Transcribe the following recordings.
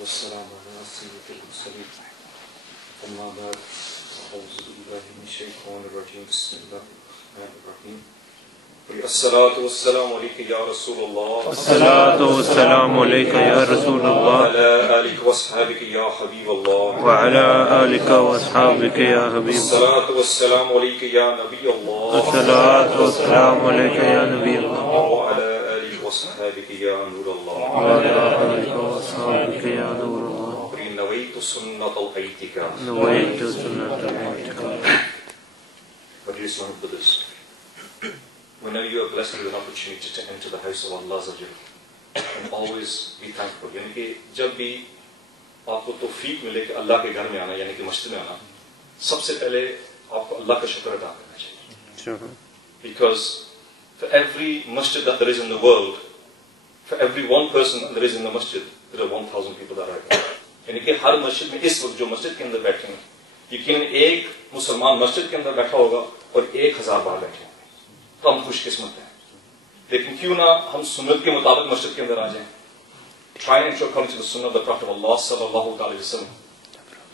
والسلام على سيد المرسلين أما بعد أعوذ بالله من الشيطان الرجيم بسم الله الرحمن الرحيم الصلاة والسلام عليك يا رسول الله الصلاة والسلام عليك يا رسول الله وعلى آلك وأصحابك يا حبيب الله وعلى آلك وأصحابك يا حبيب الله الصلاة والسلام عليك يا نبي الله الصلاة والسلام عليك يا نبي الله وعلى آلك وأصحابك يا نور الله وعلى آلك وأصحابك يا نور الله نويت سنة الأيتك نويت سنة بيتك. But dear Islamic brothers, whenever you are blessed with an opportunity to enter the house of Allah Azza and always be thankful. یعنی کہ جب بھی آپ کو توفیق ملے کہ اللہ کے گھر میں آنا یعنی کہ مسجد میں آنا سب سے پہلے آپ کو اللہ کا شکر ادا کرنا چاہیے. Because for every masjid that there is in the world, for every one person that there is in the masjid, there are 1,000 people that are there. یعنی کہ ہر مسجد میں اس وقت جو مسجد کے اندر بیٹھے ہیں یقیناً ایک مسلمان مسجد کے اندر بیٹھا ہوگا اور 1,000 باہر بیٹھے ہوں گے. تو ہم خوش قسمت ہیں. لیکن کیوں نہ ہم سنت کے مطابق مسجد کے اندر آ جائیں. Try and according to the sunnah of the Prophet of Allah sallallahu alaihi wasallam.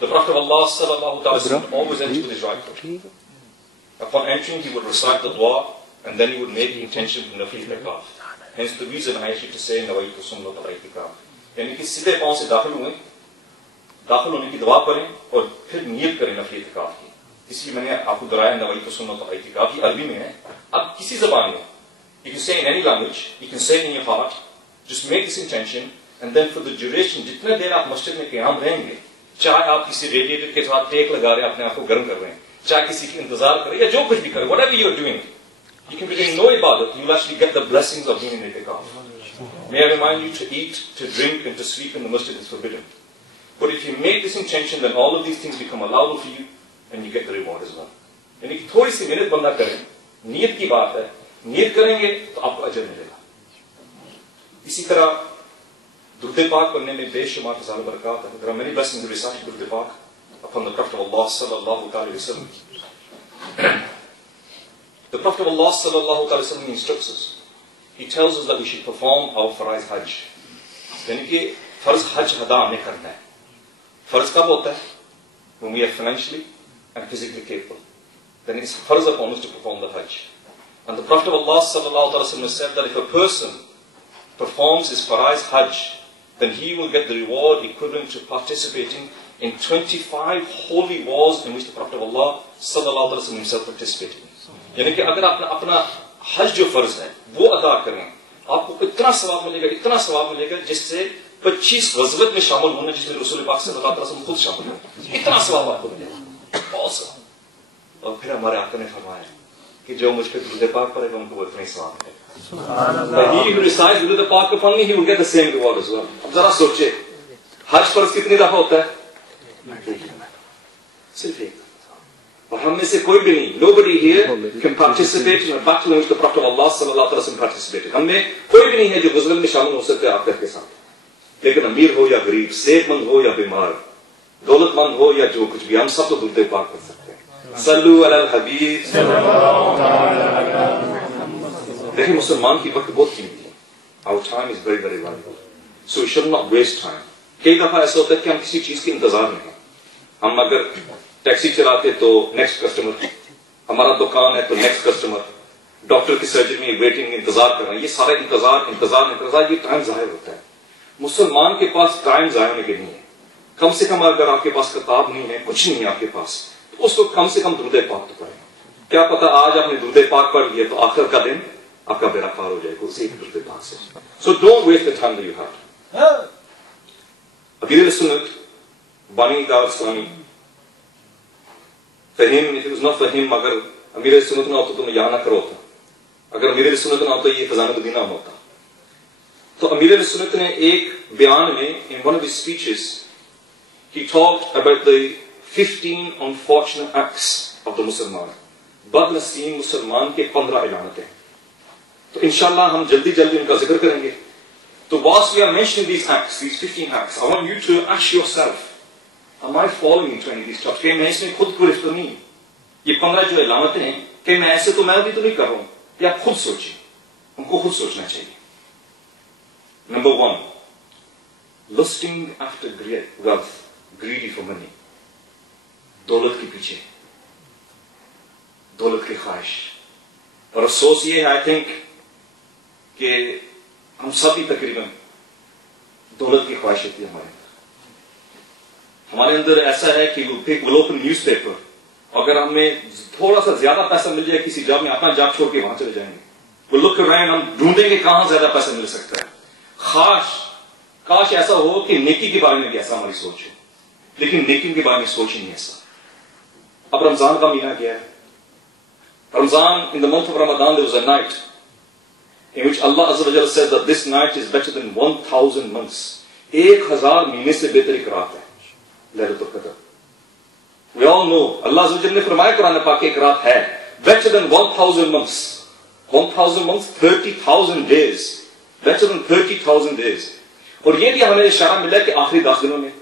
The Prophet of Allah sallallahu alaihi wasallam always entered with his right foot. Upon entering, he would recite the dua and then he would make intention in the nafil rak'ah. Hence the reason I actually to say nawaitu sunnat al-i'tikaf. یعنی کہ سیدھے پاؤں سے داخل ہوئے داخل ہونے کی دعا پڑھیں اور پھر نیت کریں نفل اعتکاف کی. اس لیے میں نے آپ کو درایا نویت سنت الاعتکاف کی عربی میں ہے. اب کسی زبان میں you can say in any language, you can say it in your heart, just make this intention and then for the duration جتنا دیر آپ مسجد میں قیام رہیں گے چاہے آپ کسی ریڈیٹر کے ساتھ ٹیک لگا رہے ہیں اپنے آپ کو گرم کر رہے ہیں چاہے کسی کی انتظار کریں یا جو کچھ بھی کریں whatever you are doing you can be doing no ibadat you will actually get the blessings of being in itikaf. May I remind you to eat, to drink and to sleep in the masjid is forbidden. But if you make this intention, then all of these things become allowable for you, and you get the reward as well. یعنی کہ تھوڑی سی محنت بندہ کریں نیت کی بات ہے نیت کریں گے تو آپ کو اجر ملے گا. اسی طرح درود پاک پڑھنے میں بے شمار فضائل و برکات ہے. There are many blessings in reciting درود پاک upon the Prophet of Allah sallallahu alaihi wasallam. The Prophet of Allah sallallahu alaihi wasallam instructs us. He tells us that we should perform our faraiz hajj. یعنی کہ فرض حج ادا ہمیں کرنا ہے. فرض کب ہوتا ہے؟ when we are financially and physically capable. Then it's farz upon us to perform the hajj. And the Prophet of Allah sallallahu alaihi wasallam said that if a person performs his faraiz hajj, then he will get the reward equivalent to participating in 25 holy wars in which the Prophet of Allah sallallahu alaihi wasallam himself participated. یعنی کہ اگر آپ اپنا حج جو فرض ہے وہ ادا کریں آپ کو اتنا ثواب ملے گا جس سے 25 غزوت میں شامل ہونا جس میں رسول پاک صلی اللہ علیہ وسلم خود شامل ہیں. اتنا ثواب آپ کو ملے گا بہت ثواب. اور پھر ہمارے آقا نے فرمایا کہ جو مجھ پہ درود پاک پڑھے گا ان کو وہ اتنا ہی ثواب ملے گا. He who recites درود پاک upon me he will get the same reward as well. اب ذرا سوچے حج فرض کتنی دفعہ ہوتا ہے؟ صرف ایک. اور ہم میں سے کوئی بھی نہیں nobody here can participate in a battle in which the Prophet of Allah صلی اللہ علیہ وسلم participated. ہم میں کوئی بھی نہیں ہے جو غزوہ میں شامل ہو سکتے آقا کے ساتھ. لیکن امیر ہو یا غریب صحت مند ہو یا بیمار دولت مند ہو یا جو کچھ بھی ہم سب تو درود پاک پڑھ سکتے ہیں. صلو علی الحبیب. دیکھیں مسلمان کی وقت بہت قیمتی ہے. Our time is very very valuable. So we should not waste time. کئی دفعہ ایسا ہوتا ہے کہ ہم کسی چیز کے انتظار میں ہیں. ہم اگر ٹیکسی چلاتے تو نیکسٹ کسٹمر ہمارا دکان ہے تو نیکسٹ کسٹمر ڈاکٹر کی سرجری میں ویٹنگ انتظار کر رہے ہیں. یہ سارا انتظار یہ ٹائم ضائع ہوتا ہے. مسلمان کے پاس ٹائم ضائع ہونے کے نہیں ہے. کم سے کم اگر آپ کے پاس کتاب نہیں ہے کچھ نہیں ہے آپ کے پاس تو اس کو کم سے کم درود پاک تو پڑھیں. کیا پتا آج آپ نے درود پاک پڑھ لیا تو آخر کا دن آپ کا بیڑا پار ہو جائے گا اسی درود پاک سے. So don't waste the time that you have. امیر سنت بانی دعوت اسلامی Fahim if it was not for him اگر امیر سنت نہ ہوتا تو میں یہاں نہ کرو ہوتا. اگر امیر سنت نہ ہوتا یہ خزانہ مدینہ نہ ہوتا. تو امیر سنت نے ایک بیان میں in one of his speeches he talked about the 15 unfortunate acts of the مسلمان. بد نصیب مسلمان کے 15 علامتیں. تو انشاءاللہ ہم جلدی ان کا ذکر کریں گے. تو whilst we are mentioning these acts, these 15 acts, I want you to ask yourself, am I falling into any of these stuff? کہ میں اس میں خود گرفت تو نہیں. یہ 15 جو علامتیں ہیں کہ میں ایسے تو میں بھی تو نہیں کر رہا ہوں. یا خود سوچیں. ہم کو خود سوچنا چاہیے. Number 1, lusting after wealth, greedy for money, دولت کے پیچھے, دولت کی خواہش. اور افسوس یہ ہے آئی تھنک کہ ہم سب ہی تقریباً دولت کی خواہش ہوتی ہے ہمارے اندر ایسا ہے کہ we'll open newspaper, اگر ہمیں تھوڑا سا زیادہ پیسہ مل جائے کسی جاب میں, اپنا جاب چھوڑ کے وہاں چلے جائیں گے. we'll look around, ہم ڈھونڈیں گے کہاں زیادہ پیسہ مل سکتا ہے. کاش ایسا ہو کہ نیکی کے بارے میں بھی ایسا ہماری سوچ ہو, لیکن نیکی کے بارے میں سوچ ہی نہیں ایسا. اب رمضان کا مہینہ گیا ہے. Ramzan, in the month of Ramadan, there was a night in which Allah Azza wa Jalla said that this night is better than 1,000 months. 1,000 مہینے سے بہتر ایک رات ہے لیلۃ القدر. We all know, Allah Azza wa Jalla نے فرمایا قرآن پاک کہ ایک رات ہے better than 1,000 months. 1,000 months, 30,000 days. Better than 30,000 days. اور یہ بھی ہمیں اشارہ ملا کہ آخری 10 دنوں میں,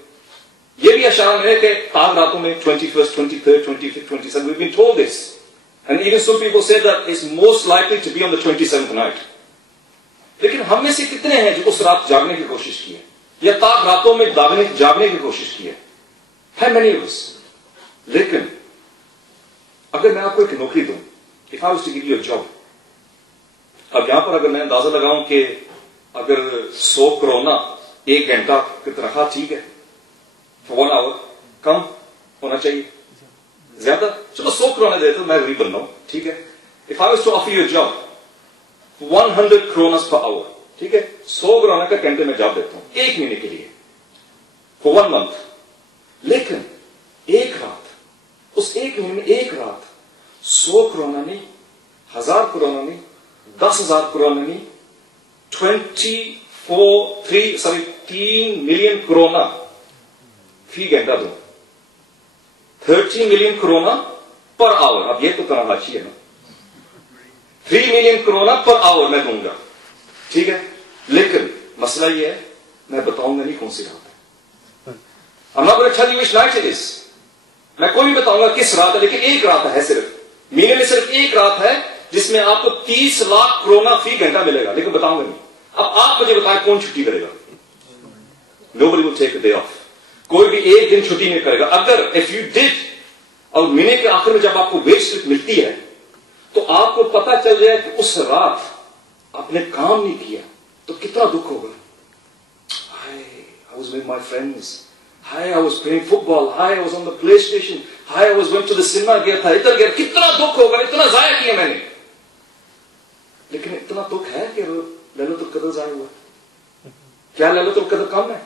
یہ بھی اشارہ ملا کہ تاغ راتوں میں 21st, 23rd, 25th, 27th. We've been told this. And even some people say that it's most likely to be on the 27th night. لیکن ہم میں سے کتنے ہیں جو اس رات جاگنے کی کوشش کی ہے یا تاغ راتوں میں جاگنے کی کوشش کی ہے؟ Many of us. لیکن اگر میں آپ کو ایک نوکری دوں, if I was to give you a job, اب یہاں پر اگر میں اندازہ لگاؤں کہ اگر 100 کرونا 1 گھنٹہ کی تنخواہ ٹھیک ہے, for 1 hour کم ہونا چاہیے, زیادہ چلو 100 کرونا دے تو میں غریب بن رہا ہوں, ٹھیک ہے. If I was to offer you a job 100 kronas per hour, ٹھیک ہے, 100 کرونا کا گھنٹے میں جاب دیتا ہوں 1 مہینے کے لیے, for 1 month. لیکن ایک رات, اس 1 مہینے میں ایک رات 100 کرونا نہیں, 1000 کرونا نہیں, 10,000 کرونا نہیں, 3 ملین کرونا فی گھنٹہ دوں. 30 ملین کرونا پر آور. اب یہ تو تنخواہ ہے نا. 3 ملین کرونا پر آور میں دوں گا, ٹھیک ہے. لیکن مسئلہ یہ ہے میں بتاؤں گا نہیں کون سی رات ہے. I'm not going to tell you which night it is. میں کوئی بھی بتاؤں گا کس رات ہے, لیکن ایک رات ہے صرف مہینے میں, صرف ایک رات ہے جس میں آپ کو 30 لاکھ کرونا فی گھنٹہ ملے گا, لیکن بتاؤں گا نہیں. اب آپ مجھے بتائیں کون چھٹی کرے گا؟ Nobody will take a day off. کوئی بھی ایک دن چھٹی نہیں کرے گا. اگر if you did, اور مہینے کے آخر میں جب آپ کو ویج سلپ ملتی ہے تو آپ کو پتا چل جائے کہ اس رات آپ نے کام نہیں کیا تو کتنا دکھ ہوگا. I was with my friends. I was playing football. I was on the PlayStation. I went to the cinema. گیا تھا, ادھر گیا. کتنا دکھ ہوگا, اتنا ضائع کیا میں نے. لیکن اتنا دکھ ہے کہ لیلۃ القدر ضائع ہوا. کیا لیلۃ القدر کم ہے؟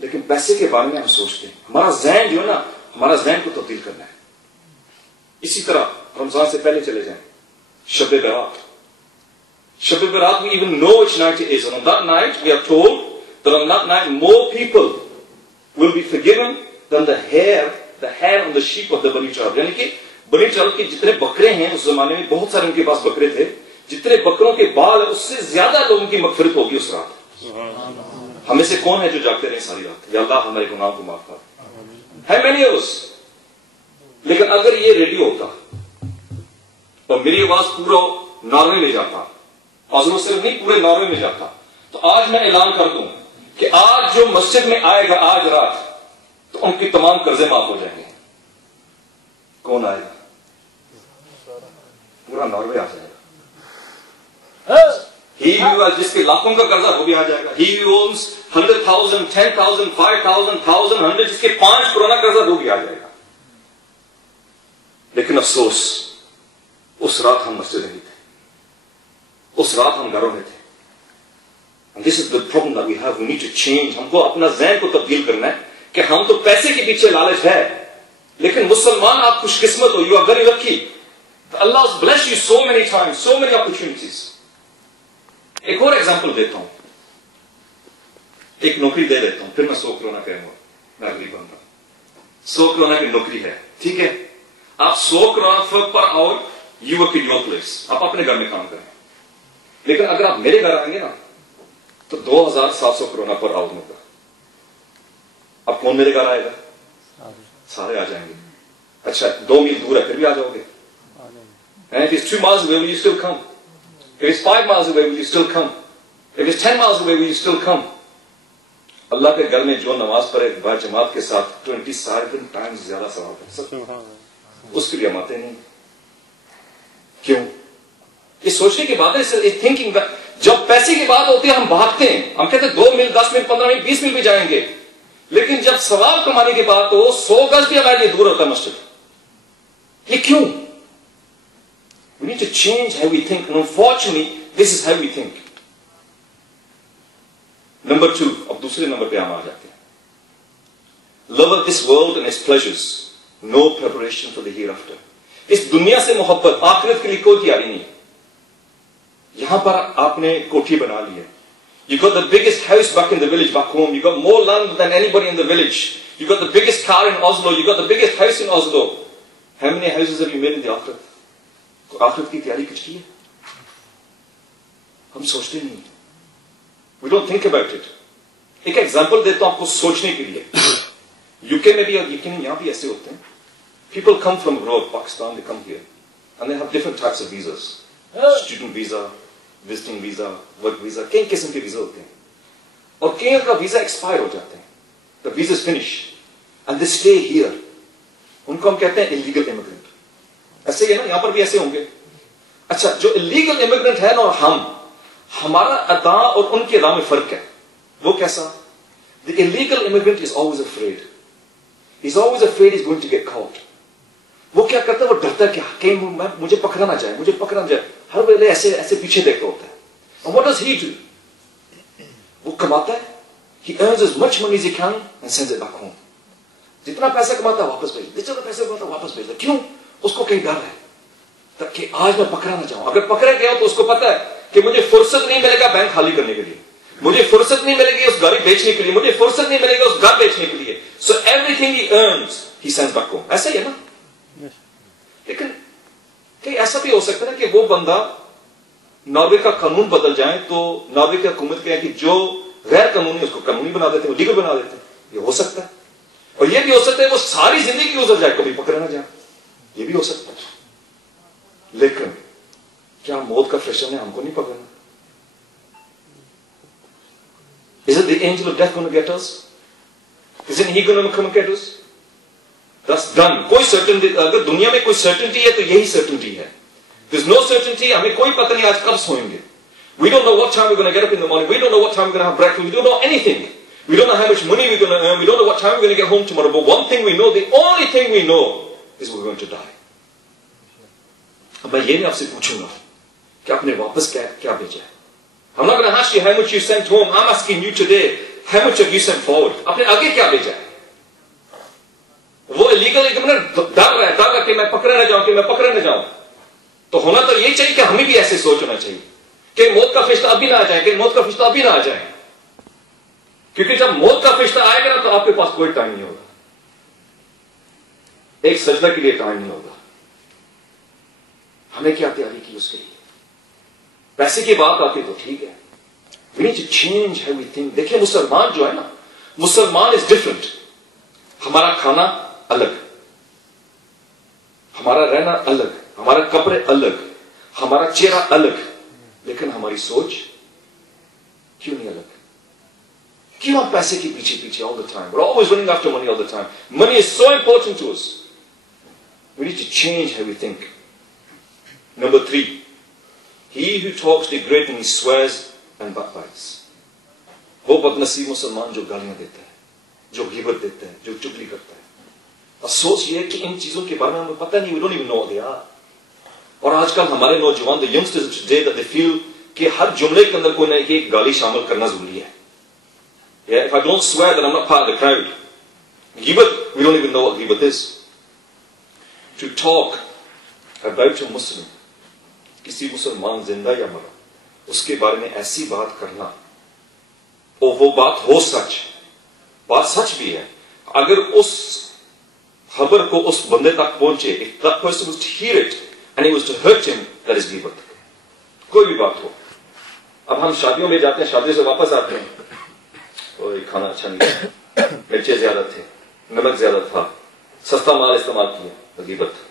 لیکن پیسے کے بارے میں ہم سوچتے ہیں. ہمارا ذہن جو ہے نا, ہمارا ذہن کو تبدیل کرنا ہے. اسی طرح رمضان سے پہلے چلے جائیں, Shab Barat. Shab Barat we even know which night it is. And on that night we are told that on that night more people will be forgiven than the hair on the sheep of the Bani Israel. یعنی کہ بنی اسرائیل کے جتنے بکرے ہیں اس زمانے میں, بہت سارے ان کے پاس بکرے تھے, جتنے بکروں کے بال اس سے زیادہ لوگوں کی مغفرت ہوگی اس رات. ہمیں سے کون ہے جو جاگتے رہے ساری رات؟ یا اللہ ہمارے گناہوں کو معاف کر. ہے many of us. لیکن اگر یہ ریڈیو ہوتا اور میری آواز پورا ناروے میں جاتا, اور صرف نہیں پورے ناروے میں جاتا, تو آج میں اعلان کر دوں کہ آج جو مسجد میں آئے گا آج رات تو ان کی تمام قرضے معاف ہو جائیں گے. کون آئے گا؟ پورا ناروے آ جائے گا. جس کے لاکھوں کا قرضہ وہ بھی آ جائے گا. He who owns 100,000, 10,000, 5,000, 1,100, جس کے 5 کرونا قرضہ وہ بھی آ جائے گا. لیکن افسوس اس رات ہم مسجد نہیں تھے, اس رات ہم گھروں میں تھے. And this is the problem that we have. We need to change. ہم کو اپنا ذہن کو تبدیل کرنا ہے کہ ہم تو پیسے کے پیچھے لالچ ہے, لیکن مسلمان آپ خوش قسمت ہو. You are very lucky. Allah has blessed you so many times, so many opportunities. ایک اور ایگزامپل دیتا ہوں, ایک نوکری دے دیتا ہوں, پھر میں 100 کرونا کہوں گا, میں غریب بن رہا ہوں. 100 کرونا کی نوکری ہے, ٹھیک ہے. آپ 100 کرونا per hour you work in your place, آپ اپنے گھر میں کام کریں. لیکن اگر آپ میرے گھر آئیں گے نا تو 2,700 کرونا پر آور ہوگا. اب کون میرے گھر آئے گا؟ سارے آ جائیں گے. اچھا 2 میل دور ہے پھر بھی آ جاؤ گے. And if it's 2 miles away, will you still come? If it's 5 miles away, will you still come? If it's 10 miles away, will you still come? اللہ کے گھر میں جو نماز پڑھے با جماعت کے ساتھ 27 ٹائمز زیادہ ثواب ہے. سب اس کے لیے ہم آتے نہیں. کیوں؟ یہ سوچنے کی بات ہے. تھنکنگ. جب پیسے کی بات ہوتی ہے ہم بھاگتے ہیں, ہم کہتے ہیں 2 میل 10 میل 15 میل 20 میل بھی جائیں گے, لیکن جب ثواب کمانے کی بات ہو 100 گز بھی ہمارے لیے دور ہوتا ہے مسجد. یہ کیوں؟ We need to change how we think, and unfortunately this is how we think. Number 2, اب دوسرے نمبر پہ ہم آ جاتے ہیں. Love of this world and its pleasures, no preparation for the hereafter. اس دنیا سے محبت, آخرت کے لیے کوئی تیاری نہیں. یہاں پر آپ نے کوٹھی بنا لی ہے. You got the biggest house back in the village back home. You got more land than anybody in the village. You got the biggest car in Oslo. You got the biggest house in Oslo. How many houses have you made in the آخرت? آخرت کی تیاری کچھ کی ہے؟ ہم سوچتے نہیں. We don't think about it. ایک ایگزامپل دیتا ہوں آپ کو سوچنے کے لیے. UK میں بھی اور UK میں یہاں بھی ایسے ہوتے ہیں. People come from abroad, Pakistan, they come here. And they have different types of visas. Student visa, visiting visa, work visa, کئی قسم کے ویزا ہوتے ہیں. اور کئی کا ویزا ایکسپائر ہو جاتے ہیں. The visa is finished. And they stay here. ان کو ہم کہتے ہیں illegal immigrant. ایسے ہی ہے نا, یہاں پر بھی ایسے ہوں گے. اچھا, جو illegal immigrant ہے نا اور ہمارا ادا اور ان کے ادا میں فرق ہے. وہ کیسا؟ The illegal immigrant is always afraid. He's always afraid he's going to get caught. وہ کیا کرتا ہے, وہ ڈرتا ہے کہ کہیں مجھے پکڑا نہ جائے, مجھے پکڑا نہ جائے. ہر ویلے ایسے ایسے پیچھے دیکھتا ہوتا ہے. And what does he do? وہ کماتا ہے. He earns as much money as he can and sends it back home. جتنا پیسہ کماتا ہے واپس بھیج, جتنا پیسہ کماتا ہے واپس بھیجتا. کیوں؟ اس کو کہیں ڈر ہے کہ آج میں پکڑا نہ جاؤں. اگر پکڑا گیا تو اس کو پتا ہے کہ مجھے فرصت نہیں ملے گا بینک خالی کرنے کے لیے, مجھے فرصت نہیں ملے گی اس گاڑی بیچنے کے لیے, مجھے فرصت نہیں ملے گی اس گھر بیچنے کے لیے. So everything he earns he sends back home. ایسا ہی ہے نا. لیکن کہیں ایسا بھی ہو سکتا ہے کہ وہ بندہ ناروے کا قانون بدل جائے تو ناروے کی حکومت کہے کہ جو غیر قانونی اس کو قانونی بنا دیتے ہیں, لیگل بنا دیتے ہیں. یہ ہو سکتا ہے. اور یہ بھی ہو سکتا ہے وہ ساری زندگی گزر جائے, کبھی پکڑا نہ جائے. یہ بھی ہو سکتا ہے. لیکن کیا موت کا فریشر نے ہم کو نہیں پکڑنا؟ Is it the angel of death going to get us? Isn't he going to come and get us? That's done. کوئی certainty, اگر دنیا میں کوئی certainty ہے تو یہی certainty ہے. There's no certainty. ہمیں کوئی پتہ نہیں آج کب سوئیں گے. We don't know what time we're going to get up in the morning. We don't know what time we're going to have breakfast. We don't know anything. We don't know how much money we're going to earn. We don't know what time we're going to get home tomorrow. But one thing we know, the only thing we know is we're going to die. اب میں یہ نہیں آپ سے پوچھوں گا کہ آپ نے واپس کیا بھیجا ہے. I'm not going to ask you how much you sent home. I'm asking you today, how much have you sent forward? آپ نے آگے کیا بھیجا ہے؟ وہ illegal ڈر رہا ہے کہ میں پکڑا نہ جاؤں. تو ہونا تو یہ چاہیے کہ ہمیں بھی ایسے سوچ ہونا چاہیے کہ موت کا فرشتہ ابھی نہ آ جائے, کیونکہ جب موت کا فرشتہ آئے گا نا تو آپ کے پاس کوئی ٹائم نہیں ہوگا, ایک سجدہ کے لیے ٹائم نہیں ہوگا. ہمیں کیا تیاری کی اس کے لیے؟ پیسے کی بات آتی تو ٹھیک ہے. We need to change how we think. دیکھیں مسلمان جو ہے نا, مسلمان is different. ہمارا کھانا الگ, ہمارا رہنا الگ, ہمارا کپڑے الگ, ہمارا چہرہ الگ, لیکن ہماری سوچ کیوں نہیں الگ؟ کیوں ہم پیسے کے پیچھے all the time? We're always running after money all the time. Money is so important to us. We need to change how we think. Number 3, he who talks degradingly swears and backbites. وہ بدنصیب مسلمان جو گالیاں دیتا ہے, جو غیبت دیتا ہے, جو چگلی کرتا ہے. افسوس یہ ہے کہ ان چیزوں کے بارے میں ہمیں پتہ نہیں. We don't even know what they are. اور آج کل ہمارے نوجوان the youngsters today that they feel کہ ہر جملے کے اندر کوئی نہ ایک گالی شامل کرنا ضروری ہے. Yeah, if I don't swear then I'm not part of the crowd. غیبت, we don't even know what غیبت is. To talk about a Muslim, کسی مسلمان زندہ یا مرا, اس کے بارے میں ایسی بات کرنا, اور وہ بات ہو سچ, بات سچ بھی ہے, اگر اس خبر کو اس بندے تک پہنچے, if that person was to hear it and it was to hurt him, that is غیبت. کوئی بھی بات ہو. اب ہم شادیوں میں جاتے ہیں, شادی سے واپس آتے ہیں, کوئی کھانا اچھا نہیں تھا, مرچیں زیادہ تھے, نمک زیادہ تھا, سستا مال استعمال کیا, غیبت.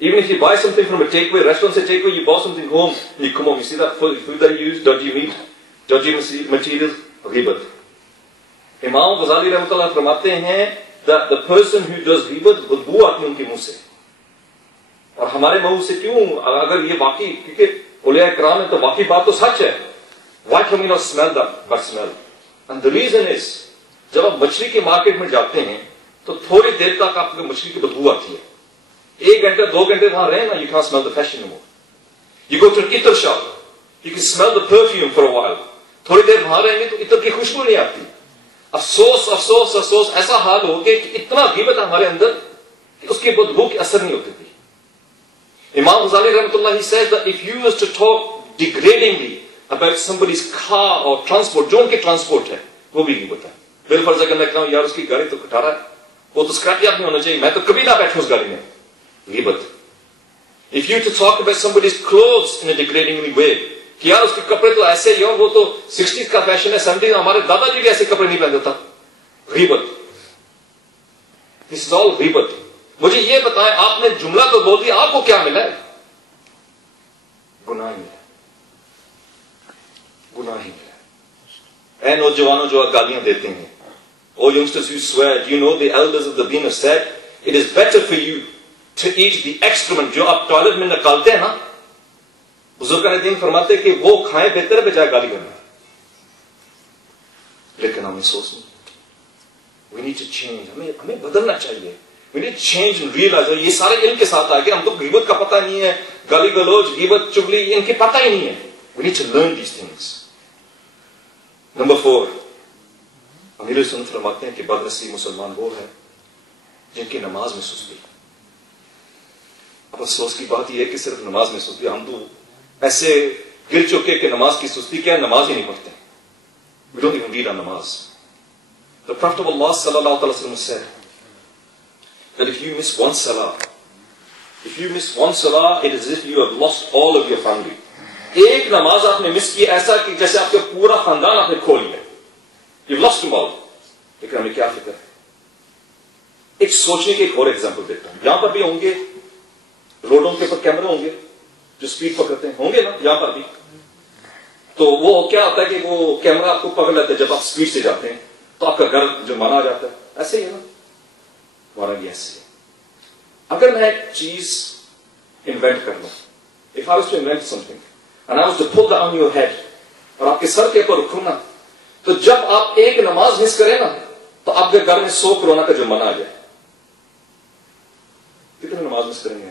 Even if you buy something from a takeaway, restaurant say takeaway, you bought something home, and you come home, you see that food that you use, dodgy meat, dodgy materials, غیبت. امام غزالی رحمۃ اللہ فرماتے ہیں that the person who does غیبت بدبو آتی ہے ان کے منہ سے. اور ہمارے منہ سے کیوں؟ اگر یہ واقعی، کیونکہ اولیاء کرام ہے تو واقعی بات تو سچ ہے. Why can we not smell that bad smell? And the reason is جب آپ مچھلی کے مارکیٹ میں جاتے ہیں تو تھوڑی دیر تک آپ کو مچھلی کی بدبو آتی ہے. 1 گھنٹے 2 گھنٹے وہاں رہیں نا, you can't smell the flesh anymore. You go to an itar shop, you can smell the perfume for a while. تھوڑی دیر وہاں رہیں گے تو عطر کی خوشبو نہیں آتی. افسوس افسوس افسوس, ایسا حال ہو کہ اتنا غیبت ہے ہمارے اندر کہ اس کی بدبو کی اثر نہیں ہوتی تھی. امام غزالی رحمۃ اللہ he says that if you was to talk degradingly about somebody's car or transport, جو ان کے ٹرانسپورٹ ہے وہ بھی غیبت ہے. بالفرض اگر میں کہوں یار اس کی گاڑی تو کٹارا ہے, وہ تو اسکریپ یارڈ میں ہونا چاہیے, میں تو کبھی نہ بیٹھوں اس گاڑی میں, غیبت. If you to talk about somebody's clothes in a degrading way, کہ یار اس کے کپڑے تو ایسے ہی, اور وہ تو 60s کا فیشن ہے, 70s, ہمارے دادا جی بھی ایسے کپڑے نہیں پہنتے تھا, غیبت. This is all غیبت. مجھے یہ بتائیں, آپ نے جملہ تو بول دیا, آپ کو کیا ملا ہے؟ گناہ ہی ملا, گناہ ہی ملا. اے نوجوانوں جو گالیاں دیتے ہیں, oh youngsters who swear, do you know the elders of the deen have said it is better for you to eat the excrement جو آپ ٹوائلٹ میں نکالتے ہیں نا, بزرگان دین فرماتے کہ وہ کھائیں بہتر ہے بجائے گالی کرنا. لیکن ہمیں سوچنا, we need to change, ہمیں بدلنا چاہیے. we need to change and realize, یہ سارے علم کے ساتھ آئے کہ ہم تو غیبت کا پتہ نہیں ہے, گالی گلوچ, غیبت, چگلی, ان کی پتہ ہی نہیں ہے. we need to learn these things. Number 4, امیر سنت فرماتے ہیں کہ بدنصیب مسلمان وہ ہے جن کی نماز میں سستی. اب افسوس کی بات یہ ہے کہ صرف نماز میں سستی, ہم تو ایسے گر چکے کہ نماز کی سستی کیا ہے, نماز ہی نہیں پڑھتے. we don't even read our نماز. The Prophet of Allah sallallahu alaihi wasallam said that if you miss one salah, it is as if you have lost all of your family. ایک نماز آپ نے مس کی ایسا کہ جیسے آپ کا پورا خاندان آپ نے کھو لیا. You've lost them all. لیکن ہمیں کیا فکر ہے؟ ایک سوچنے کی ایک اور ایگزامپل دیتا ہوں. یہاں پر بھی ہوں گے روڈوں کے اوپر کیمرے ہوں گے جو اسپیڈ پکڑتے ہیں, ہوں گے نا یہاں پر بھی. تو وہ کیا ہوتا ہے کہ وہ کیمرہ آپ کو پکڑ لیتا ہے جب آپ اسپیڈ سے جاتے ہیں تو آپ کا گھر جرمانہ آ جاتا ہے. ایسے ہی ہے نا, ہمارا بھی ایسے ہے. اگر میں ایک چیز انوینٹ کر لوں, if I was to invent something and I was to put that on your head, اور آپ کے سر کے اوپر رکھوں نا, تو جب آپ ایک نماز مس کریں نا تو آپ کے گھر میں 100 کرونا کا جرمانہ آ جائے. کتنے نماز مس کریں گے؟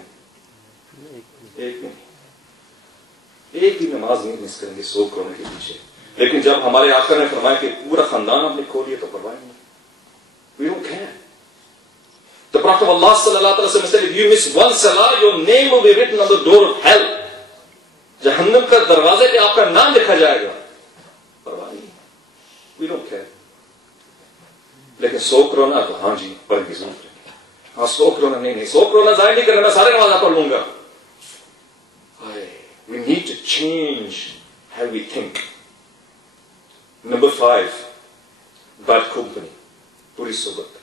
ایک نہیں, ایک بھی نماز نہیں مس کریں گے 100 کرونا کے پیچھے. لیکن جب ہمارے آقا نے فرمایا کہ پورا خاندان آپ نے کھو لیا تو پرواہ نہیں. We don't care. The Prophet of Allah sallallahu alaihi wasallam said, if you miss one salah, your name will be written on the door of hell. جہنم کا دروازے پہ آپ کا نام لکھا جائے گا. پرواہ نہیں. We don't care. لیکن 100 کرونا تو ہاں جی پڑھ گی ضرور. ہاں 100 کرونا نہیں, 100 کرونا ضائع نہیں کرنا, میں سارے نماز پڑھ لوں گا. We need to change how we think. Number 5, bad company. پوری صحبت.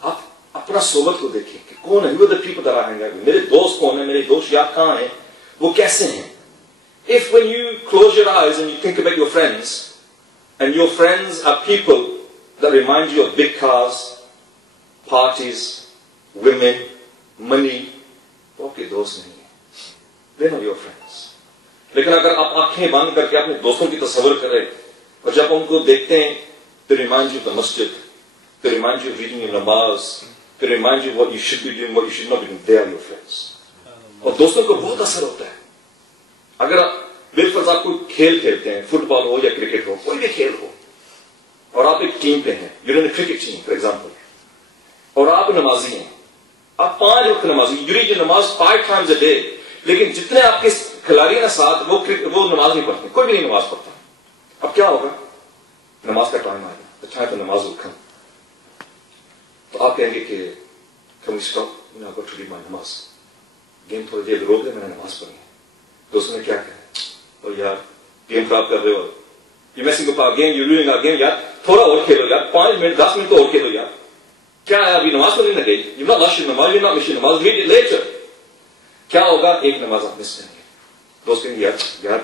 آپ اپنا صحبت کو دیکھیں کہ کون ہے, who are the people that I hang out with. میرے دوست کون ہیں, میرے دوست یار کہاں ہیں, وہ کیسے ہیں. If when you close your eyes and you think about your friends, and your friends are people that remind you of big cars, parties, women, money, وہ آپ کے دوست نہیں ہیں. They're not your friends. لیکن اگر آپ آنکھیں بند کر کے اپنے دوستوں کی تصور کریں اور جب ان کو دیکھتے ہیں, they remind you of the masjid, they remind you of reading your namaz, they remind you what you should be doing, what you should not be doing, they are your friends. اور دوستوں کو بہت اثر ہوتا ہے. اگر بالفرض آپ کوئی کھیل کھیلتے ہیں, فٹ بال ہو یا کرکٹ ہو, کوئی بھی کھیل ہو, اور آپ ایک ٹیم پہ ہیں, you're in a cricket team for example, اور آپ نمازی ہیں, آپ 5 وقت نمازی, you read your نماز 5 times a day, لیکن جتنے آپ کے کھلاڑی ہیں ساتھ وہ نماز نہیں پڑھتے, کوئی بھی نہیں نماز پڑھتا. اب کیا ہوگا؟ نماز کا ٹائم آئے گا, the time for نماز will come. تو آپ کہیں گے کہ can we stop? I've got to read my نماز. گیم تھوڑی دیر روک دے, میں نے نماز پڑھی ہے. دوستوں نے کیا کہا, اور یار گیم خراب کر رہے ہو, you messing up our game, you're ruining our game, یار تھوڑا اور کھیلو یار, 5 منٹ 10 منٹ تو اور کھیلو یار. کیا ہے ابھی نماز پڑھنے لگے, you've not lost your نماز, you're not missing نماز, read it later. کیا ہوگا؟ ایک نماز آپ مس کریں گے. دوست کہیں گے یار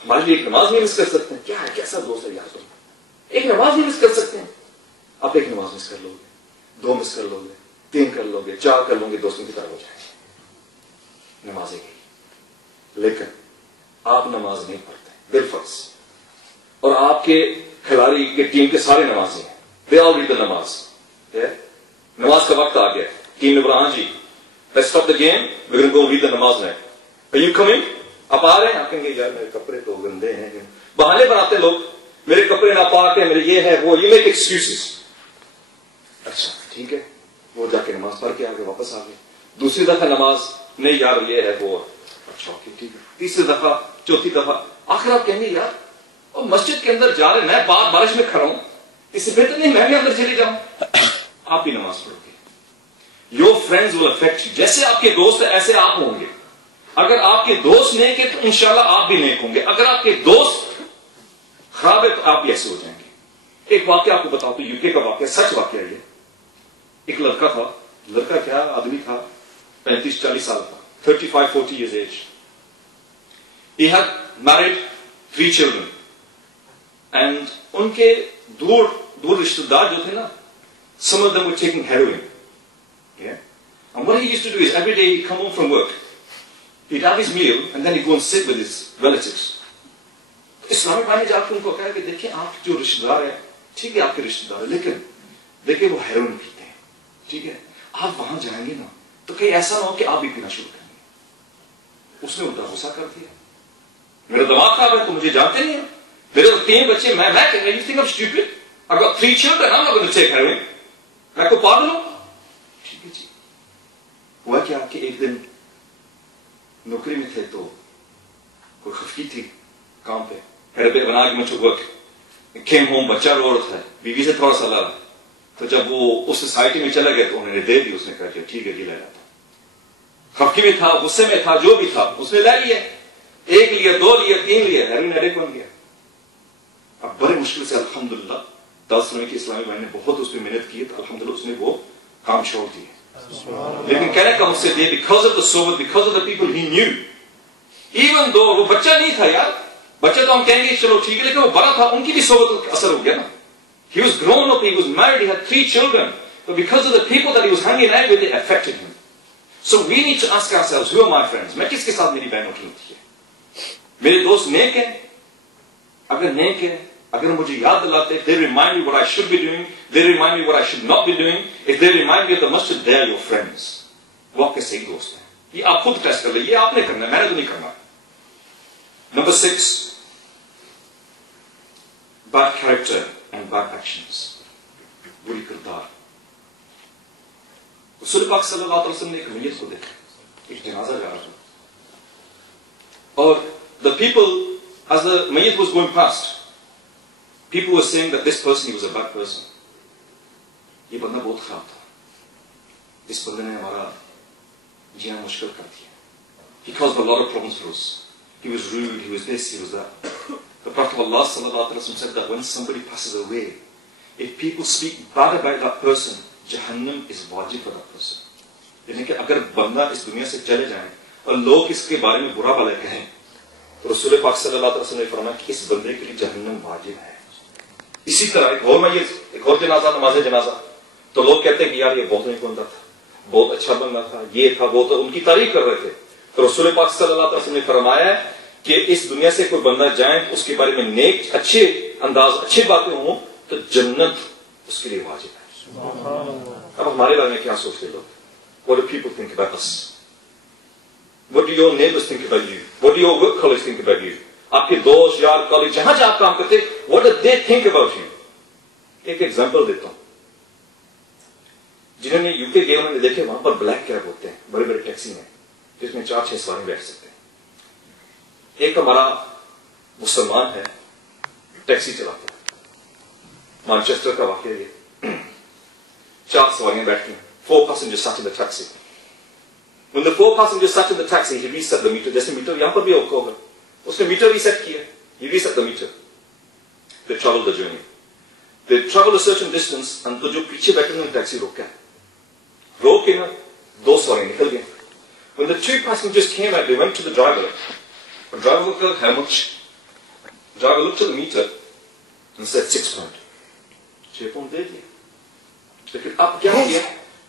ہمارے لیے ایک نماز نہیں مس کر سکتے ہیں. کیا ہے, کیسا دوست ہے یار تم, ایک نماز نہیں مس کر سکتے ہیں. آپ ایک نماز مس کر لو گے, 2 مس کر لو گے, 3 کر لو گے, 4 کر لو گے, دوستوں کی طرف ہو جائیں گے, نماز ایک ہی. لیکن آپ نماز نہیں پڑھتے بالفرض, اور آپ کے کھلاڑی کے ٹیم کے سارے نمازی ہیں, دے آل ریڈ دا نماز. نماز کا وقت آ گیا, ٹیم نے بولا ہاں جی let's stop the game, we will go read the نماز نائٹ. Are you coming? آپ آ رہے ہیں؟ آپ کہیں گے یار میرے کپڑے تو گندے ہیں, بہانے بناتے لوگ, میرے کپڑے ناپاک ہیں, میرے یہ ہے وہ, یو میک ایکسکیوزز. اچھا ٹھیک ہے, وہ جا کے نماز پڑھ کے آگے واپس آ گئے. دوسری دفعہ نماز, نہیں یار یہ ہے وہ, اچھا ٹھیک ہے. تیسری دفعہ, چوتھی دفعہ, آخر آپ کہیں گے یار اور مسجد کے اندر جا رہے, میں بارش میں کھڑا ہوں, اس سے بہتر نہیں میں بھی اندر چلے جاؤں. آپ بھی نماز پڑھو گے. Your friends will affect you. جیسے آپ کے دوست ہیں ایسے آپ ہوں گے. اگر آپ کے دوست نیک ہیں تو انشاءاللہ آپ بھی نیک ہوں گے. اگر آپ کے دوست خراب ہے تو آپ بھی ایسے ہو جائیں گے. ایک واقعہ آپ کو بتاؤ تو, UK کا واقعہ, سچ واقعہ ہے یہ. ایک لڑکا تھا, لڑکا کیا آدمی تھا, 35-40 سال کا, 35-40 years age. He had married 3 children. And ان کے دور رشتہ دار جو تھے نا, some of them were taking heroin. Yeah? And what he used to do is every day he'd come home from work, he'd have his meal and then he'd go and sit with his relatives. اسلامی بھائی نے جا کے ان کو کہا کہ دیکھیں آپ جو رشتہ دار ہیں, ٹھیک ہے آپ کے رشتہ دار ہیں, لیکن دیکھیں وہ ہیروئن پیتے ہیں, ٹھیک ہے, آپ وہاں جائیں گے نا تو کہیں ایسا نہ ہو کہ آپ بھی پینا شروع کریں گے. اس نے ان کا غصہ کر دیا, میرا دماغ خراب ہے تو مجھے جانتے نہیں ہیں, میرے 3 بچے, میں you think I'm stupid? I've got 3 children, I'm not going to take heroin. میں کو پاگل ہوں. ٹھیک ہے جی. ہوا کیا کہ ایک دن نوکری میں تھے تو کوئی خفگی تھی کام پہ, ہیڈ پہ بنا کے مجھ کو ورک, کیم ہوم, بچہ رو رہا تھا, بیوی سے تھوڑا سا لڑا, تو جب وہ اس سوسائٹی میں چلا گیا تو انہوں نے دے دی, اس نے کہا ٹھیک ہے جی لے لاتا. خفگی میں تھا, غصے میں تھا, جو بھی تھا اس نے لے لیا, 1 لیا, 2 لیا, 3 لیا, ہیروئن ایڈکٹ بن گیا. اب بڑے مشکل سے الحمدللہ 10 سال کی اسلامی بھائی نے بہت اس پہ محنت کی, تو الحمدللہ اس نے وہ کام چھوڑ دیا. لیکن کہنے کا مجھ سے دے, because of the sober, because of the people he knew, even though وہ بچہ نہیں تھا یار, بچہ تو ہم کہیں گے چلو ٹھیک ہے, لیکن وہ بڑا تھا, ان کی بھی صحبت کا اثر ہو گیا نا. He was grown up, he was married, he had 3 children, but because of the people that he was hanging out with, it affected him. So we need to ask ourselves, who are my friends? میں کس کے ساتھ میری بہنوں کی ہوتی ہے؟ میرے دوست نیک ہیں؟ اگر نیک ہیں, اگر مجھے یاد دلاتے, if they remind me what I should be doing, they remind me what I should not be doing, if they remind me of the masjid, they are your friends. وہ آپ کے صحیح دوست ہیں. یہ آپ خود ٹیسٹ کر لیں, یہ آپ نے کرنا ہے, میں نے تو نہیں کرنا. Number 6, bad character and bad actions. بری کردار. رسول پاک صلی اللہ علیہ وسلم نے ایک میت کو دیکھا, ایک جنازہ جا رہا تھا, اور the people, as the mayit was going past, people were saying that this person, he was a bad person. یہ بندہ بہت خراب تھا, اس بندے نے ہمارا جینا مشکل کر دیا. He caused a lot of problems for us. He was rude, he was this, he was that. The Prophet of Allah sallallahu alaihi wasallam said that when somebody passes away, if people speak bad about that person, Jahannam is wajib for that person. یعنی کہ اگر بندہ اس دنیا سے چلے جائیں اور لوگ اس کے بارے میں برا بھلا کہیں, تو رسول پاک صلی اللہ علیہ وسلم نے فرمایا کہ اس بندے کے لیے جہنم واجب ہے. اسی طرح ایک اور جنازہ, نماز جنازہ, تو لوگ کہتے ہیں کہ یار یہ بہت نیک بندہ تھا, بہت اچھا بندہ تھا, یہ تھا وہ تھا, ان کی تعریف کر رہے تھے. تو رسول پاک صلی اللہ علیہ وسلم نے فرمایا کہ اس دنیا سے کوئی بندہ جائے اس کے بارے میں نیک, اچھے انداز, اچھی باتیں ہوں, تو جنت اس کے لیے واجب ہے. اب ہمارے بارے میں کیا سوچتے لوگ؟ What do people think about us? What do your neighbors think about you? What do your work colleagues think about you? آپ کے دوست, یار, کالج, جہاں جہاں آپ کام کرتے, what do they think about you? ایک ایگزامپل دیتا ہوں. جنہوں نے UK گئے انہوں نے دیکھے وہاں پر بلیک کیب ہوتے ہیں, بڑے بڑے ٹیکسی میں, جس میں 4-6 سواری بیٹھ سکتے ہیں. ایک ہمارا مسلمان ہے, ٹیکسی چلاتا ہے, مانچسٹر کا واقعہ یہ, 4 سواریاں بیٹھتی ہیں, 4 passengers sat in the taxi. When the 4 passengers sat in the taxi, he reset the meter. جیسے میٹر یہاں پر بھی ہوگا, اس نے میٹر ریسیٹ کیا, he reset the meter. They traveled the journey. They traveled a certain distance, and تو جو پیچھے بیٹھے انہیں ٹیکسی روکا ہے, روک کے نا 2 سواریاں نکل گئیں. When the 2 passengers came out, they went to the driver. The driver looked at how much. The driver looked at the meter and said 6 pound. 6 pound دے دیا. لیکن اب کیا کیا,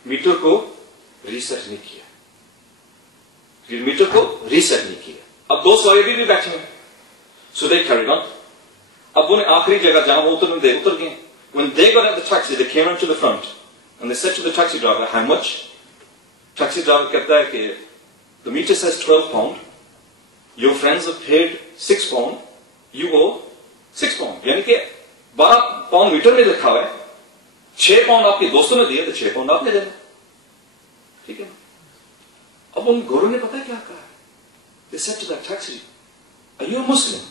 میٹر کو ریسیٹ نہیں کیا, میٹر کو ریسیٹ نہیں کیا. اب 2 سواری بھی بیٹھے ہیں. So they carried on. اب انہیں آخری جگہ جہاں وہ اتر گئے. When they got at the taxi, they came into the front and they said to the taxi driver, how much? Taxi driver کہتا ہے کہ the meter says 12 pound. Your friends have paid 6 pound. You owe 6 pound. یعنی کہ 12 pound metre میں لکھا ہوا ہے, 6 pound آپ کے دوستوں نے دیے تو 6 پاؤنڈ آپ نے دینا. ٹھیک ہے. اب ان گوروں نے پتا کیا کہا. They said to that taxi, are you a Muslim?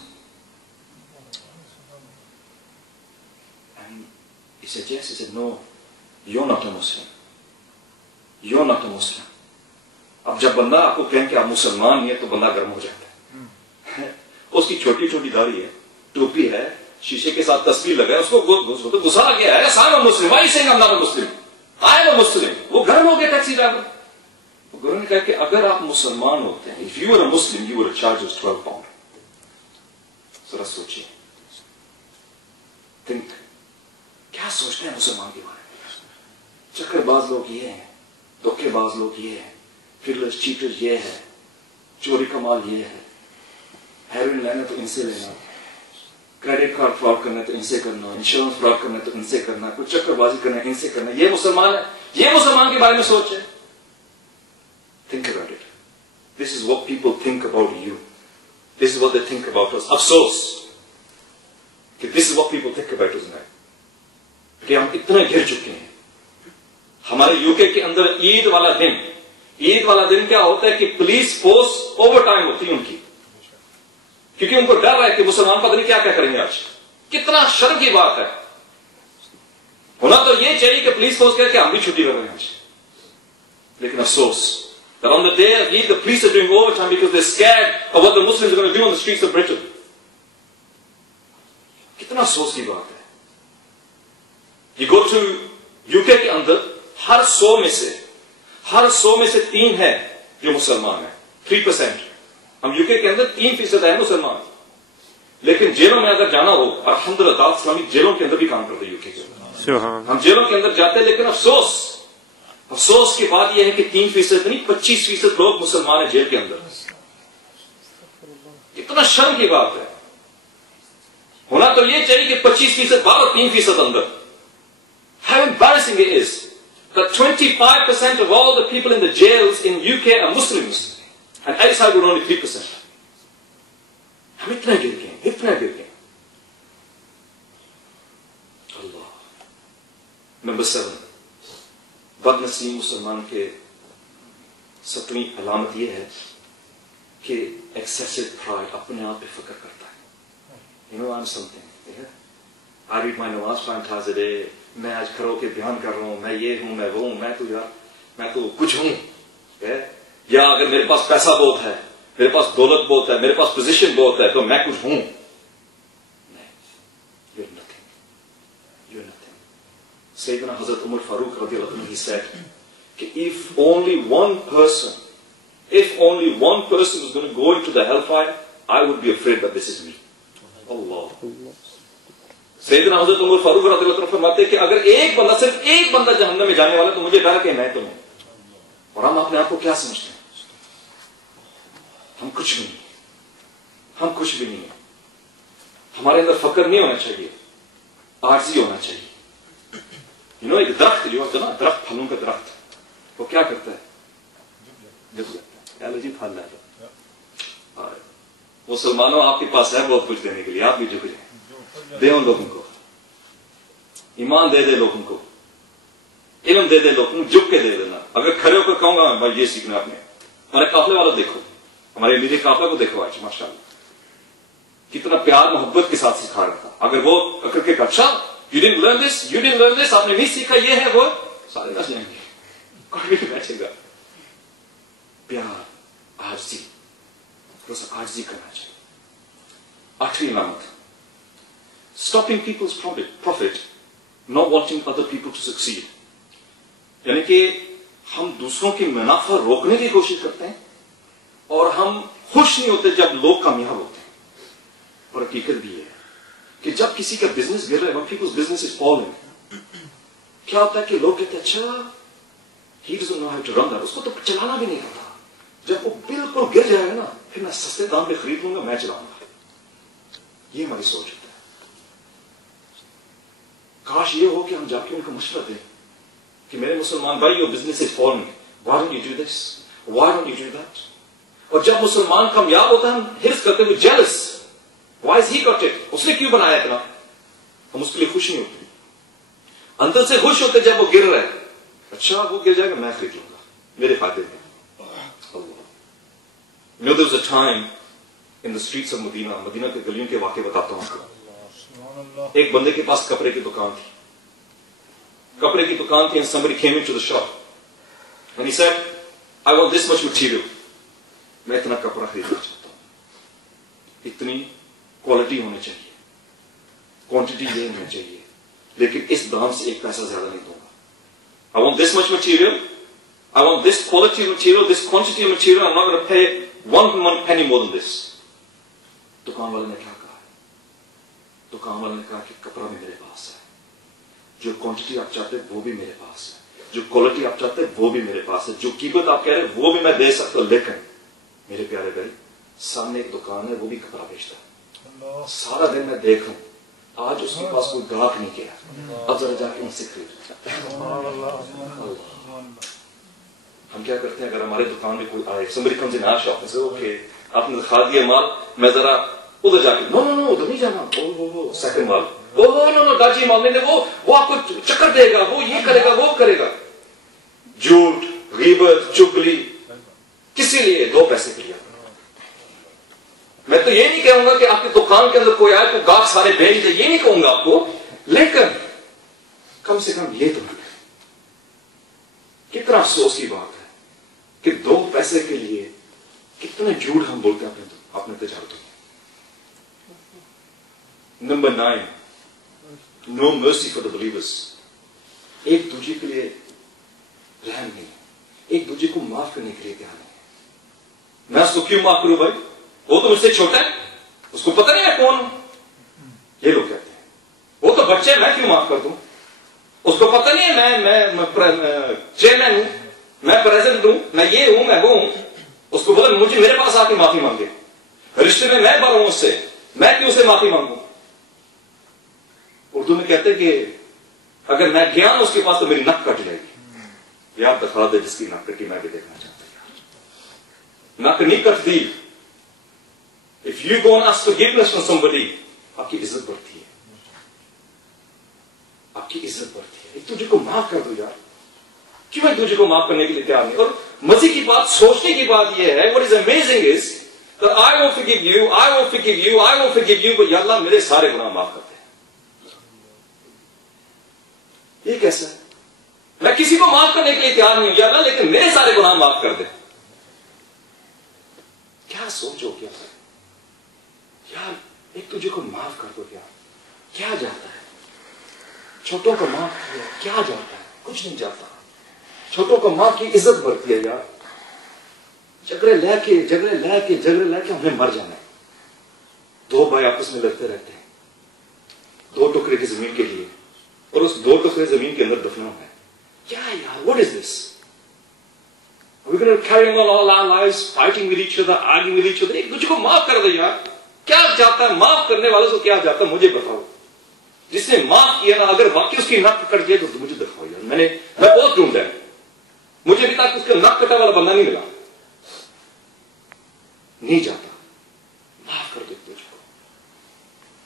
And he said yes. He said no, you're not a Muslim. You're not a Muslim. اب جب بندہ آپ کو کہیں کہ آپ مسلمان ہی ہیں تو بندہ گرم ہو جاتا ہے. اس کی چھوٹی چھوٹی داڑھی ہے, ٹوپی ہے, شیشے کے ساتھ تصویر لگا ہے, اس کو غصہ آ گیا ہے. I'm a Muslim. Why are you saying I'm not a Muslim? I am a Muslim. وہ گرم ہو گیا ٹیکسی ڈرائیور. گورو نے کہا کہ اگر آپ مسلمان ہوتے ہیں, if you were a Muslim, you would have charged us 12 pound. ذرا سوچیے, think, کیا سوچتے ہیں مسلمان کے بارے میں. چکر باز لوگ یہ ہیں, دھوکے باز لوگ یہ ہیں, فیلرز چیٹر یہ ہے, چوری کا مال یہ ہے, ہیروئن لینا تو ان سے لینا, کریڈٹ کارڈ فراڈ کرنا تو ان سے کرنا, انشورنس فراڈ کرنا تو ان سے کرنا, کوئی چکر بازی کرنا ان سے کرنا. یہ مسلمان ہے, یہ مسلمان کے بارے میں سوچ ہے. Think about it. This is what people think about you. This is what they think about us. افسوس کہ this is what people think about us now. کہ ہم اتنے گر چکے ہیں. ہمارے UK کے اندر عید والا دن کیا ہوتا ہے کہ پولیس فورس اوور ٹائم ہوتی ہے ان کی, کیونکہ ان کو ڈر ہے کہ مسلمان پتہ نہیں کیا کیا کریں گے آج. کتنا شرم کی بات ہے. ہونا تو یہ چاہیے کہ پولیس فورس کہے کہ ہم بھی چھٹی کر رہے ہیں آج. لیکن افسوس that on the day of Eid, the police are doing overtime because they're scared of what the Muslims are going to do on the streets of Britain. کتنا افسوس کی بات ہے. You go to UK کے اندر ہر 100 میں سے 3 ہے جو مسلمان ہیں, 3%. ہم UK کے اندر 3% ہے مسلمان. لیکن جیلوں میں اگر جانا ہو, الحمدللہ اسلامی جیلوں کے اندر بھی کام کرتے UK کے اندر. ہم جیلوں کے اندر جاتے ہیں, لیکن افسوس کی بات یہ ہے کہ 3% نہیں 25% لوگ مسلمان ہیں جیل کے اندر. اتنا شرم کی بات ہے. ہونا تو یہ چاہیے کہ 25% باہر اور 3% اندر. How embarrassing it is that 25% of all the people in the jails in UK are Muslims and outside we're only 3%. ہم اتنا گر گئے. اللہ. Number 7. بد نصیب مسلمان کے 7ویں علامت یہ ہے کہ ایکسیسو پرائڈ, اپنے آپ پہ فخر کرتا ہے. You know I'm something. I read my نماز 5 times a day. میں آج کھڑا ہو کے بیان کر رہا ہوں, میں یہ ہوں, میں وہ ہوں, میں تو کچھ ہوں. یا اگر میرے پاس پیسہ بہت ہے, میرے پاس دولت بہت ہے, میرے پاس پوزیشن بہت ہے تو میں کچھ ہوں. Sayyidina Hazrat Umar Farooq radiallahu anhu, he said, if only one person was going to go into the hellfire, I would be afraid that this is me. Allah. Sayyidina Hazrat Umar Farooq radiallahu anhu فرماتے کہ اگر صرف ایک بندہ جہنم میں جانے والا تو مجھے ڈر کہ میں تو ہوں. اور ہم اپنے آپ کو کیا سمجھتے ہیں؟ ہم کچھ بھی نہیں ہیں. ہمارے اندر فخر نہیں ہونا چاہیے, عاجزی ہونا چاہیے. ایک درخت جو ہوتا ہے نا, درخت, پھلوں کا درخت, وہ کیا کرتا ہے؟ جی پھل لاتا. مسلمانوں آپ کے پاس ہے بہت کچھ دینے کے لیے, آپ بھی جھک جائیں. دے ان لوگوں کو ایمان, دے لوگوں کو علم, دے لوگوں کو جھک کے دے دینا. اگر کھڑے ہو کر کہوں گا بھائی یہ سیکھنا آپ نے, ہمارے قافلے والوں دیکھو, ہمارے میرے قافلے کو دیکھو آج ماشاءاللہ کتنا پیار محبت کے ساتھ سکھا رہا تھا. اگر وہ کر کے اچھا You didn't learn this, آپ نے نہیں سیکھا, یہ ہے وہ, سارے نس جائیں گے, کوئی بھی نہیں بیٹھے گا. پیار, عاجزی, عاجزی کرنا چاہیے. 8ویں علامت, stopping people's profit, not wanting other people to succeed. یعنی کہ ہم دوسروں کی منافع روکنے کی کوشش کرتے ہیں اور ہم خوش نہیں ہوتے جب لوگ کامیاب ہوتے ہیں. اور حقیقت بھی ہے کہ جب کسی کا بزنس گر رہا ہے, when people's business is falling, کیا ہوتا ہے کہ لوگ کہتے ہیں اچھا ہی doesn't know how to run that, اس کو تو چلانا بھی نہیں آتا. جب وہ بالکل گر جائے گا نا پھر میں سستے دام پہ خرید لوں گا، میں چلاؤں گا. یہ ہماری سوچ ہوتا ہے. کاش یہ ہو کہ ہم جا کے ان کو مشورہ دیں کہ میرے مسلمان بھائی your business is falling, why don't you do this, why don't you do that. اور جب مسلمان کامیاب ہوتا ہے ہم حرص کرتے ہوئے jealous, why is he got it, اس نے کیوں بنایا اتنا، ہم اس کے لیے خوش نہیں ہوتے. اندر سے خوش ہوتے جب وہ گر رہا ہے، اچھا وہ گر جائے گا میں خرید لوں گا میرے فائدے میں. You know, there was a time in the streets of Medina, مدینہ کے گلیوں کے واقعے بتاتا ہوں آپ کو. ایک بندے کے پاس کپڑے کی دکان تھی، کپڑے کی دکان تھی, and somebody came into the shop and he said, I want this much material. میں اتنا کپڑا خریدنا چاہتا ہوں, اتنی کوالٹی ہونی چاہیے, کوانٹٹی یہ ہونی چاہیے, لیکن اس دام سے ایک پیسہ زیادہ نہیں دوں گا. I want this much material, I want this quality of material, this quantity of material, I'm not going to pay one penny more than this. دکان والے نے کیا کہا؟ دکان والے نے کہا کہ کپڑا بھی میرے پاس ہے, جو کوانٹٹی آپ چاہتے ہیں وہ بھی میرے پاس ہے, جو کوالٹی آپ چاہتے ہیں وہ بھی میرے پاس ہے, جو قیمت آپ کہہ رہے ہیں وہ بھی میں دے سکتا ہوں, لیکن میرے پیارے بھائی سامنے ایک دکان ہے وہ بھی کپڑا بیچتا ہے, سارا دن میں دیکھوں آج اس کے پاس کوئی گاہک نہیں گیا, اب ذرا جا کے ان سے خرید. ہم کیا کرتے ہیں اگر ہمارے دکان میں کوئی آئے, somebody comes in our shop and says, okay, آپ نے دکھا دیا مال, میں ذرا ادھر جا کے, نو نو نو ادھر نہیں جانا, سیکنڈ مال, نو نو ڈاجی مال نہیں, وہ آپ کو چکر دے گا, وہ یہ کرے گا وہ کرے گا. جھوٹ, غیبت, چگلی, کسی لیے؟ دو پیسے کے لیے. میں تو یہ نہیں کہوں گا کہ آپ کی دکان کے اندر کوئی آئے تو گاہک سارے بھیج دے, یہ نہیں کہوں گا آپ کو, لیکن کم سے کم یہ تو کتنا افسوس کی بات ہے کہ دو پیسے کے لیے کتنے جھوٹ ہم بولتے ہیں اپنے تجارتوں میں. نمبر 9, نو مرسی فار دا بلیورز. ایک دوسرے کے لیے رحم نہیں, ایک دوسرے کو معاف کرنے کے لیے تیار نہیں. میں اس کو کیوں معاف کروں بھائی, وہ تو مجھ سے چھوٹا ہے, اس کو پتہ نہیں میں کون ہوں. یہ لوگ کہتے ہیں وہ تو بچے, میں کیوں معاف کر دوں, اس کو پتہ نہیں ہے میں چیئرمین ہوں, میں پریزیڈنٹ ہوں, میں یہ ہوں, میں وہ ہوں. اس کو بولا مجھے میرے پاس آ کے معافی مانگے, رشتے میں میں بڑا ہوں اس سے, میں کیوں اسے معافی مانگوں. اردو میں کہتے ہیں کہ اگر میں گیا نا اس کے پاس تو میری نک کٹ جائے گی. یہ آپ دکھا دے جس کی نک کٹی, میں بھی دیکھنا چاہتا ہوں. نک نہیں کٹتی. If you go and ask forgiveness from somebody, آپ کی عزت بڑھتی ہے, آپ کی عزت بڑھتی ہے. ایک دوسرے کو معاف کر دو یار, کیوں ایک دوسرے کو معاف کرنے کے لیے تیار نہیں. اور مزے کی بات, سوچنے کی بات یہ ہے, what is amazing is that I won't forgive you, I won't forgive you, I won't forgive you, but یا اللہ میرے سارے گناہ معاف کر دے. یہ کیسا ہے؟ میں کسی کو معاف کرنے کے لیے تیار نہیں ہوں یا اللہ, لیکن میرے سارے گناہ معاف کر دے. کیا سوچو کیا یار, ایک دوسرے کو معاف کر دو یار, کیا جاتا ہے. چھوٹوں کو معاف کیا کیا جاتا ہے, کچھ نہیں جاتا. چھوٹوں کو ماں کی عزت بڑھتی ہے یار. جھگڑے لے کے ہمیں مر جانا ہے. دو بھائی آپس میں لڑتے رہتے ہیں 2 ٹکڑے کی زمین کے لیے, اور اس 2 ٹکڑے زمین کے اندر دفنا ہوا ہے. کیا یار, what is this? We're going to carry on all our lives fighting with each other, arguing with each other. ایک دوسرے کو معاف کر دو یار. کیا جاتا ہے معاف کرنے والوں کو, کیا جاتا ہے مجھے بتاؤ. جس نے معاف کیا نا, اگر واقعی اس کی نک کٹ جائے تو مجھے دکھاؤ یار. میں بہت ڈھونڈا ہے, مجھے ابھی تک اس کا نک کٹا والا بندہ نہیں ملا. نہیں جاتا. معاف کر دو ایک دوسرے کو.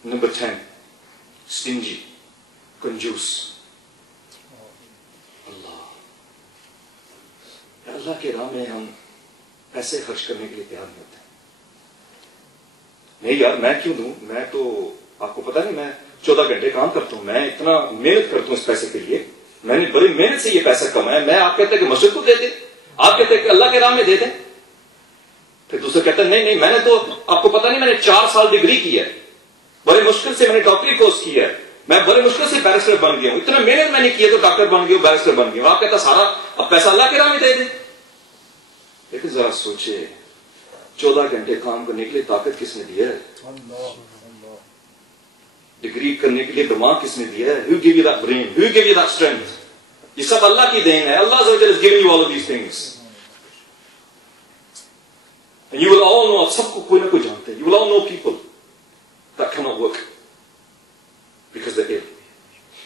Number 10, stingy, کنجوس. اللہ کے راہ میں ہم پیسے خرچ کرنے کے لیے تیار نہیں ہوتے. نہیں یار میں کیوں دوں, میں تو آپ کو پتا نہیں, میں 14 گھنٹے کام کرتا ہوں, میں اتنا محنت کرتا ہوں اس پیسے کے لیے, میں نے بڑی محنت سے یہ پیسہ کمایا. میں آپ کہتے ہیں کہ مسجد کو دے دیں, آپ کہتے ہیں کہ اللہ کے راہ میں دے دیں. پھر دوسرے کہتے ہیں نہیں میں نے تو, آپ کو پتا نہیں, میں نے 4 سال ڈگری کی ہے, بڑے مشکل سے میں نے ڈاکٹری کورس کیا ہے, میں بڑے مشکل سے بیرسٹر بن گیا ہوں, اتنا محنت میں نے کی ہے تو ڈاکٹر بن گیا ہوں, بیرسٹر بن گیا ہوں. آپ کہتا سارا اب پیسہ اللہ کے راہ میں دے دیں. لیکن ذرا سوچے 14 گھنٹے کام کرنے کے لیے طاقت کس نے دیا ہے؟ ڈگری کرنے کے لیے دماغ کس نے دیا ہے؟ Who gave you that brain? Who gave you that strength? یہ سب اللہ کی دین ہے. Allah Azza wa Jalla is giving you all of these things. And you will all know, آپ سب کو کوئی نہ کوئی جانتے ہیں. You will all know people that cannot work because they're ill.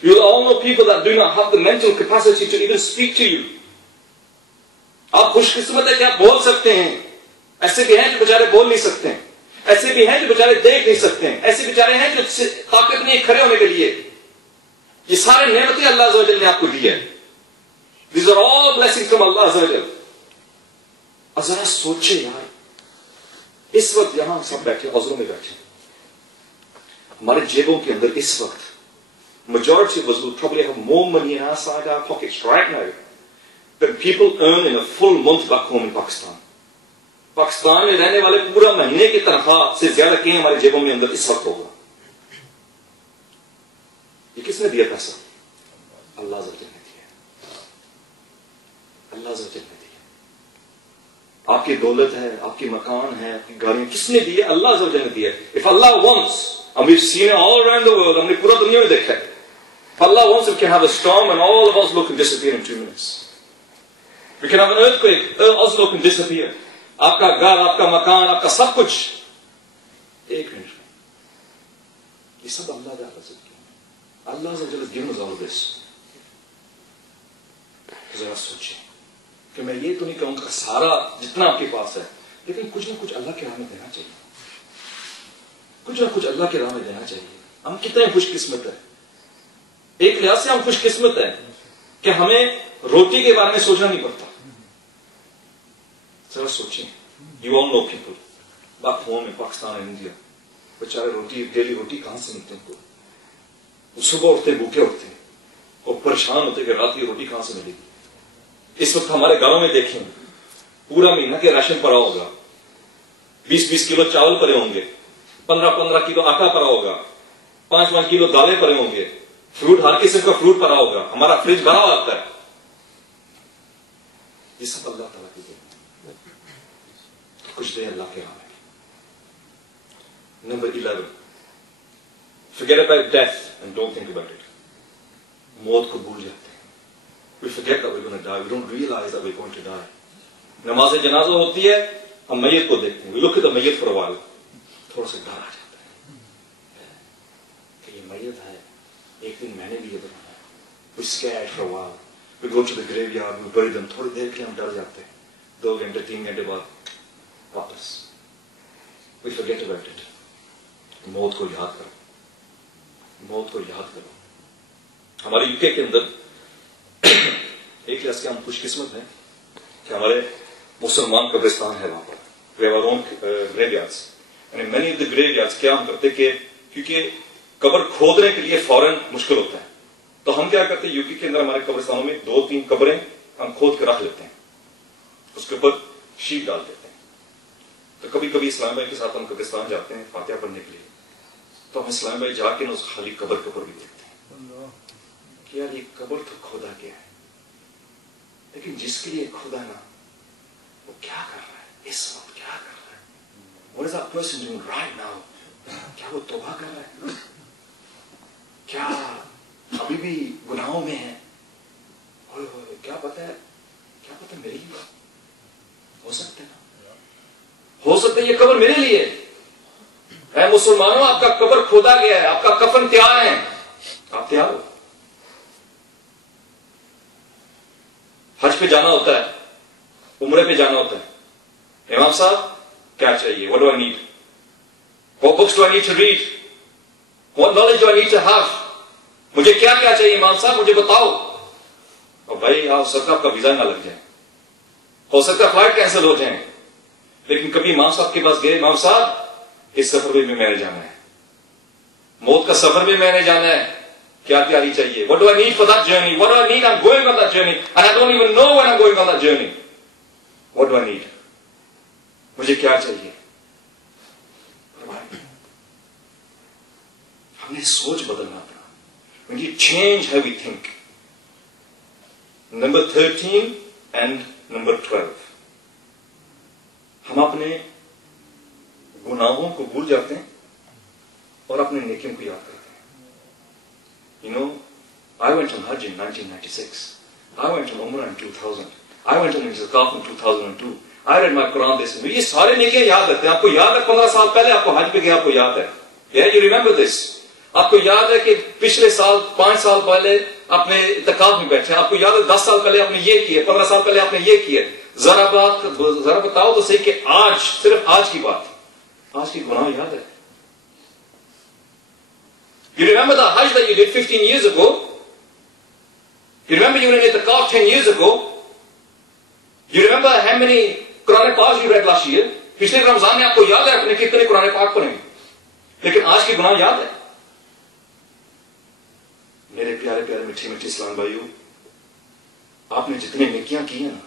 You will all know people that do not have the mental capacity to even speak to you. آپ خوش قسمت ہے کہ آپ بول سکتے ہیں. ایسے بھی ہیں جو بیچارے بول نہیں سکتے ہیں. ایسے بھی ہیں جو بیچارے دیکھ نہیں سکتے ہیں. ایسے بیچارے ہیں جو طاقت نہیں ہے کھڑے ہونے کے لیے. یہ سارے نعمتیں اللہ عز و جل نے آپ کو دی ہے. These are all blessings from Allah عز و جل. اور ذرا سوچے یار, اس وقت یہاں سب بیٹھے, حضروں میں بیٹھے, ہمارے جیبوں کے اندر اس وقت majority of us will probably have more money inside our pockets right now than people earn in a full month back home in Pakistan. Pakistan میں رہنے والے پورا مہینے کی تنخواہ سے زیادہ کہیں ہمارے جیبوں میں اندر اس وقت ہوگا. یہ کس نے دیا پیسہ؟ اللہ عز و جل نے دیا. اللہ عز و جل نے دیا. آپ کی دولت ہے, آپ کی مکان ہے, آپ کی گاڑیاں کس نے دی ہے؟ اللہ عز و جل نے دیا. If Allah wants, and we've seen it all around the world, ہم نے پورا دنیا میں دیکھا ہے. If Allah wants, we can have a storm and all of Oslo can disappear in 2 minutes. We can have an earthquake, Oslo can disappear. آپ کا گھر, آپ کا مکان, آپ کا سب کچھ 1 منٹ میں. یہ سب اللہ نے عز و جل کیا. اللہ عز و جل has given us all of this. ذرا سوچیں کہ میں یہ تو نہیں کہوں گا سارا جتنا آپ کے پاس ہے, لیکن کچھ نہ کچھ اللہ کے راہ میں دینا چاہیے. کچھ نہ کچھ اللہ کے راہ میں دینا چاہیے. ہم کتنے خوش قسمت ہیں. ایک لحاظ سے ہم خوش قسمت ہیں کہ ہمیں روٹی کے بارے میں سوچنا نہیں پڑتا. ذرا سوچیں, you all know people back home in Pakistan and India, بیچارے روٹی, ڈیلی روٹی کہاں سے ملتے ہیں. وہ صبح اٹھتے ہیں, بھوکے اٹھتے ہیں اور پریشان ہوتے ہیں کہ رات کی روٹی کہاں سے ملے گی. اس وقت ہمارے گھروں میں دیکھیں, پورا مہینہ کے راشن پڑا ہوگا. 20-20 کلو چاول پڑے ہوں گے, 15-15 کلو آٹا پڑا ہوگا, 5-5 کلو دالیں پڑے ہوں گے, فروٹ ہر قسم کا فروٹ پڑا ہوگا. ہمارا فریج بھرا ہوتا ہے. یہ سب اللہ تعالیٰ کی دین. کچھ دے اللہ کے راہ میں. Number 11, forget about death and don't think about it. موت کو بھول جاتے ہیں. We forget that we're going to die. We don't realize that we're going to die. نماز جنازہ ہوتی ہے, ہم میت کو دیکھتے ہیں. We look at the میت for a while. تھوڑا سا ڈر آ جاتا ہے کہ یہ میت ہے, ایک دن میں نے بھی یہ بنایا. We scared for a while. We go to the graveyard, we bury them. تھوڑی دیر کے لیے ہم ڈر جاتے ہیں. 2 گھنٹے 3 گھنٹے بعد واپس. We forget about it. موت کو یاد کرو, موت کو یاد کرو. ہمارے یوکے کے اندر ایک لحاظ سے ہم خوش قسمت ہیں کہ ہمارے مسلمان قبرستان ہے وہاں پر. We have our own graveyards. And many of the graveyards کیا ہم کرتے کہ کیونکہ قبر کھودنے کے لیے فوراً مشکل ہوتا ہے, تو ہم کیا کرتے ہیں یوکے کے اندر ہمارے قبرستانوں میں 2-3 قبریں ہم کھود کے رکھ لیتے ہیں, اس کے اوپر شیٹ ڈال دیتے ہیں. تو کبھی کبھی اسلام بھائی کے ساتھ ہم قبرستان جاتے ہیں فاتحہ پڑھنے کے لیے, تو ہم اسلام بھائی جا کے نا اس خالی قبر کے اوپر بھی دیکھتے ہیں کہ یار یہ قبر تو کھودا گیا ہے, لیکن جس کے لیے کھودا نا وہ کیا کر رہا ہے اس وقت, کیا کر رہا ہے. What is that person doing right now? کیا وہ توبہ کر رہا ہے, کیا ابھی بھی گناہوں میں ہے. کیا پتا ہے میری ہی بات ہو سکتا ہے نا, ہو سکتا ہے یہ قبر میرے لیے. اے مسلمانوں, آپ کا قبر کھودا گیا ہے, آپ کا کفن تیار ہے, آپ تیار ہو. حج پہ جانا ہوتا ہے, عمرے پہ جانا ہوتا ہے. امام صاحب کیا چاہیے, what do I need? What books do I need to read? What knowledge do I need to have? مجھے کیا چاہیے امام صاحب, مجھے بتاؤ. اور بھائی ہو سکتا آپ کا ویزا نہ لگ جائے, ہو سکتا فلائٹ کینسل ہو جائیں, لیکن کبھی امام صاحب کے پاس گئے, امام صاحب اس سفر میں میں نے جانا ہے, موت کا سفر میں میں نے جانا ہے, کیا تیاری چاہیے. What do I need for that journey? What do I need? I'm going on that journey and I don't even know when I'm going on that journey. What do I need? مجھے کیا چاہیے. ہم نے سوچ بدلنا پڑا. We need to change how we think. Number 13 and number 12. ہم اپنے گناہوں کو بھول جاتے ہیں اور اپنے نیکیوں کو یاد کرتے ہیں. You know, I went on Hajj in 1996. I went to Umrah in 2000. I went to Zakaf in 2002. I read my Quran this week. یہ سارے نیکیاں یاد رہتے ہیں. آپ کو یاد ہے 15 سال پہلے آپ کو حج پہ گیا, آپ کو یاد ہے. Yeah, you remember this. آپ کو یاد ہے کہ پچھلے سال 5 سال پہلے آپ نے اعتکاف میں بیٹھے. آپ کو یاد ہے 10 سال پہلے آپ نے یہ کیا, 15 سال پہلے آپ نے یہ کیا. ذرا بتاؤ تو صحیح کہ آج, صرف آج کی بات, آج کی گناہ یاد ہے. You remember the Hajj that you did 15 years ago? You remember you were in Itikaf 10 years ago? You remember how many Quran Pak you read last year? پچھلے رمضان میں آپ کو یاد ہے آپ نے کتنے قرآن پاک پڑھے, لیکن آج کی گناہ یاد ہے. میرے پیارے پیارے میٹھے میٹھے اسلام بھائیوں, آپ نے جتنے نیکیاں کی ہیں نا,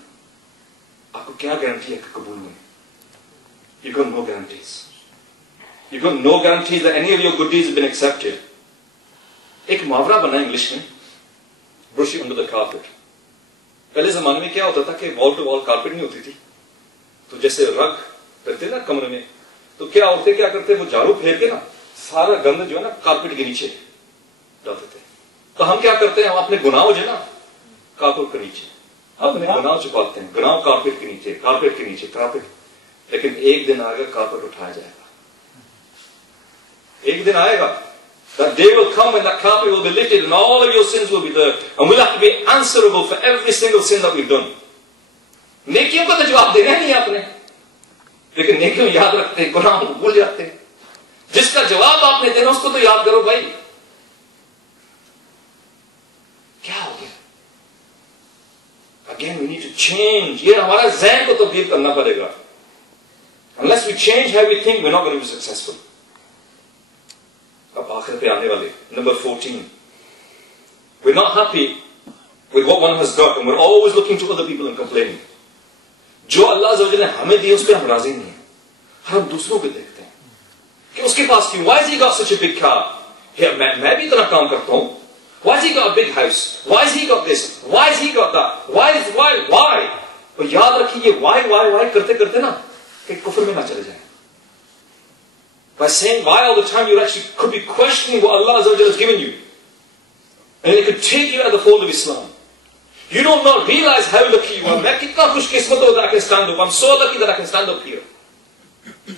آپ کو کیا گارنٹی ہے کہ قبول ہوئے؟ You got no guarantees. You got no guarantees that any of your good deeds have been accepted. ایک محاورہ بنا انگلش میں, brush it under the carpet. پہلے زمانے میں کیا ہوتا تھا کہ وال ٹو وال کارپیٹ نہیں ہوتی تھی, تو جیسے رگ کرتے نا کمرے میں, تو کیا عورتیں کیا کرتے, وہ جھاڑو پھیر کے نا سارا گند جو ہے نا کارپیٹ کے نیچے ڈالتے تھے. تو ہم کیا کرتے ہیں, ہم اپنے گناہ جو ہے نا کارپیٹ کے نیچے اپنے گناہ چھپاتے ہیں, گناہ کارپیٹ کے نیچے, کارپیٹ کے نیچے, کارپیٹ. لیکن ایک دن آئے گا کارپیٹ اٹھایا جائے گا. ایک دن آئے گا, that day will come when that carpet will be lifted and all of your sins will be there, and we'll have to be answerable for every single sin that we've done. نیکیوں کا تو جواب دینا نہیں آپ نے, لیکن نیکیوں یاد رکھتے ہیں, گناہوں کو بھول جاتے ہیں. جس کا جواب آپ نے دینا اس کو تو یاد کرو بھائی. کیا ہو گیا؟ Again we need to change. یہ ہمارا ذہن کو تبدیل کرنا پڑے گا. Unless we change how we think, we're not going to be successful. اب آخر پہ آنے والے, number 14. We're not happy with what one has got and we're always looking to other people and complaining. جو اللہ عز و جل نے ہمیں دی اس پہ ہم راضی نہیں ہیں, ہم دوسروں کو دیکھتے ہیں کہ اس کے پاس کیوں, why has he got such a big car? میں بھی اتنا کام کرتا ہوں. Why has he got a big house? Why has he got this? Why has he got that? Why? اور یاد رکھیے why کرتے کرتے نا کہ کفر میں نہ چلے جائیں. By saying why all the time, you actually could be questioning what Allah Azza wa Jalla has given you. And it could take you out of the fold of Islam. You don't not realize how lucky you are. میں کتنا خوش قسمت ہوں that I can stand up. I'm so lucky that I can stand up here.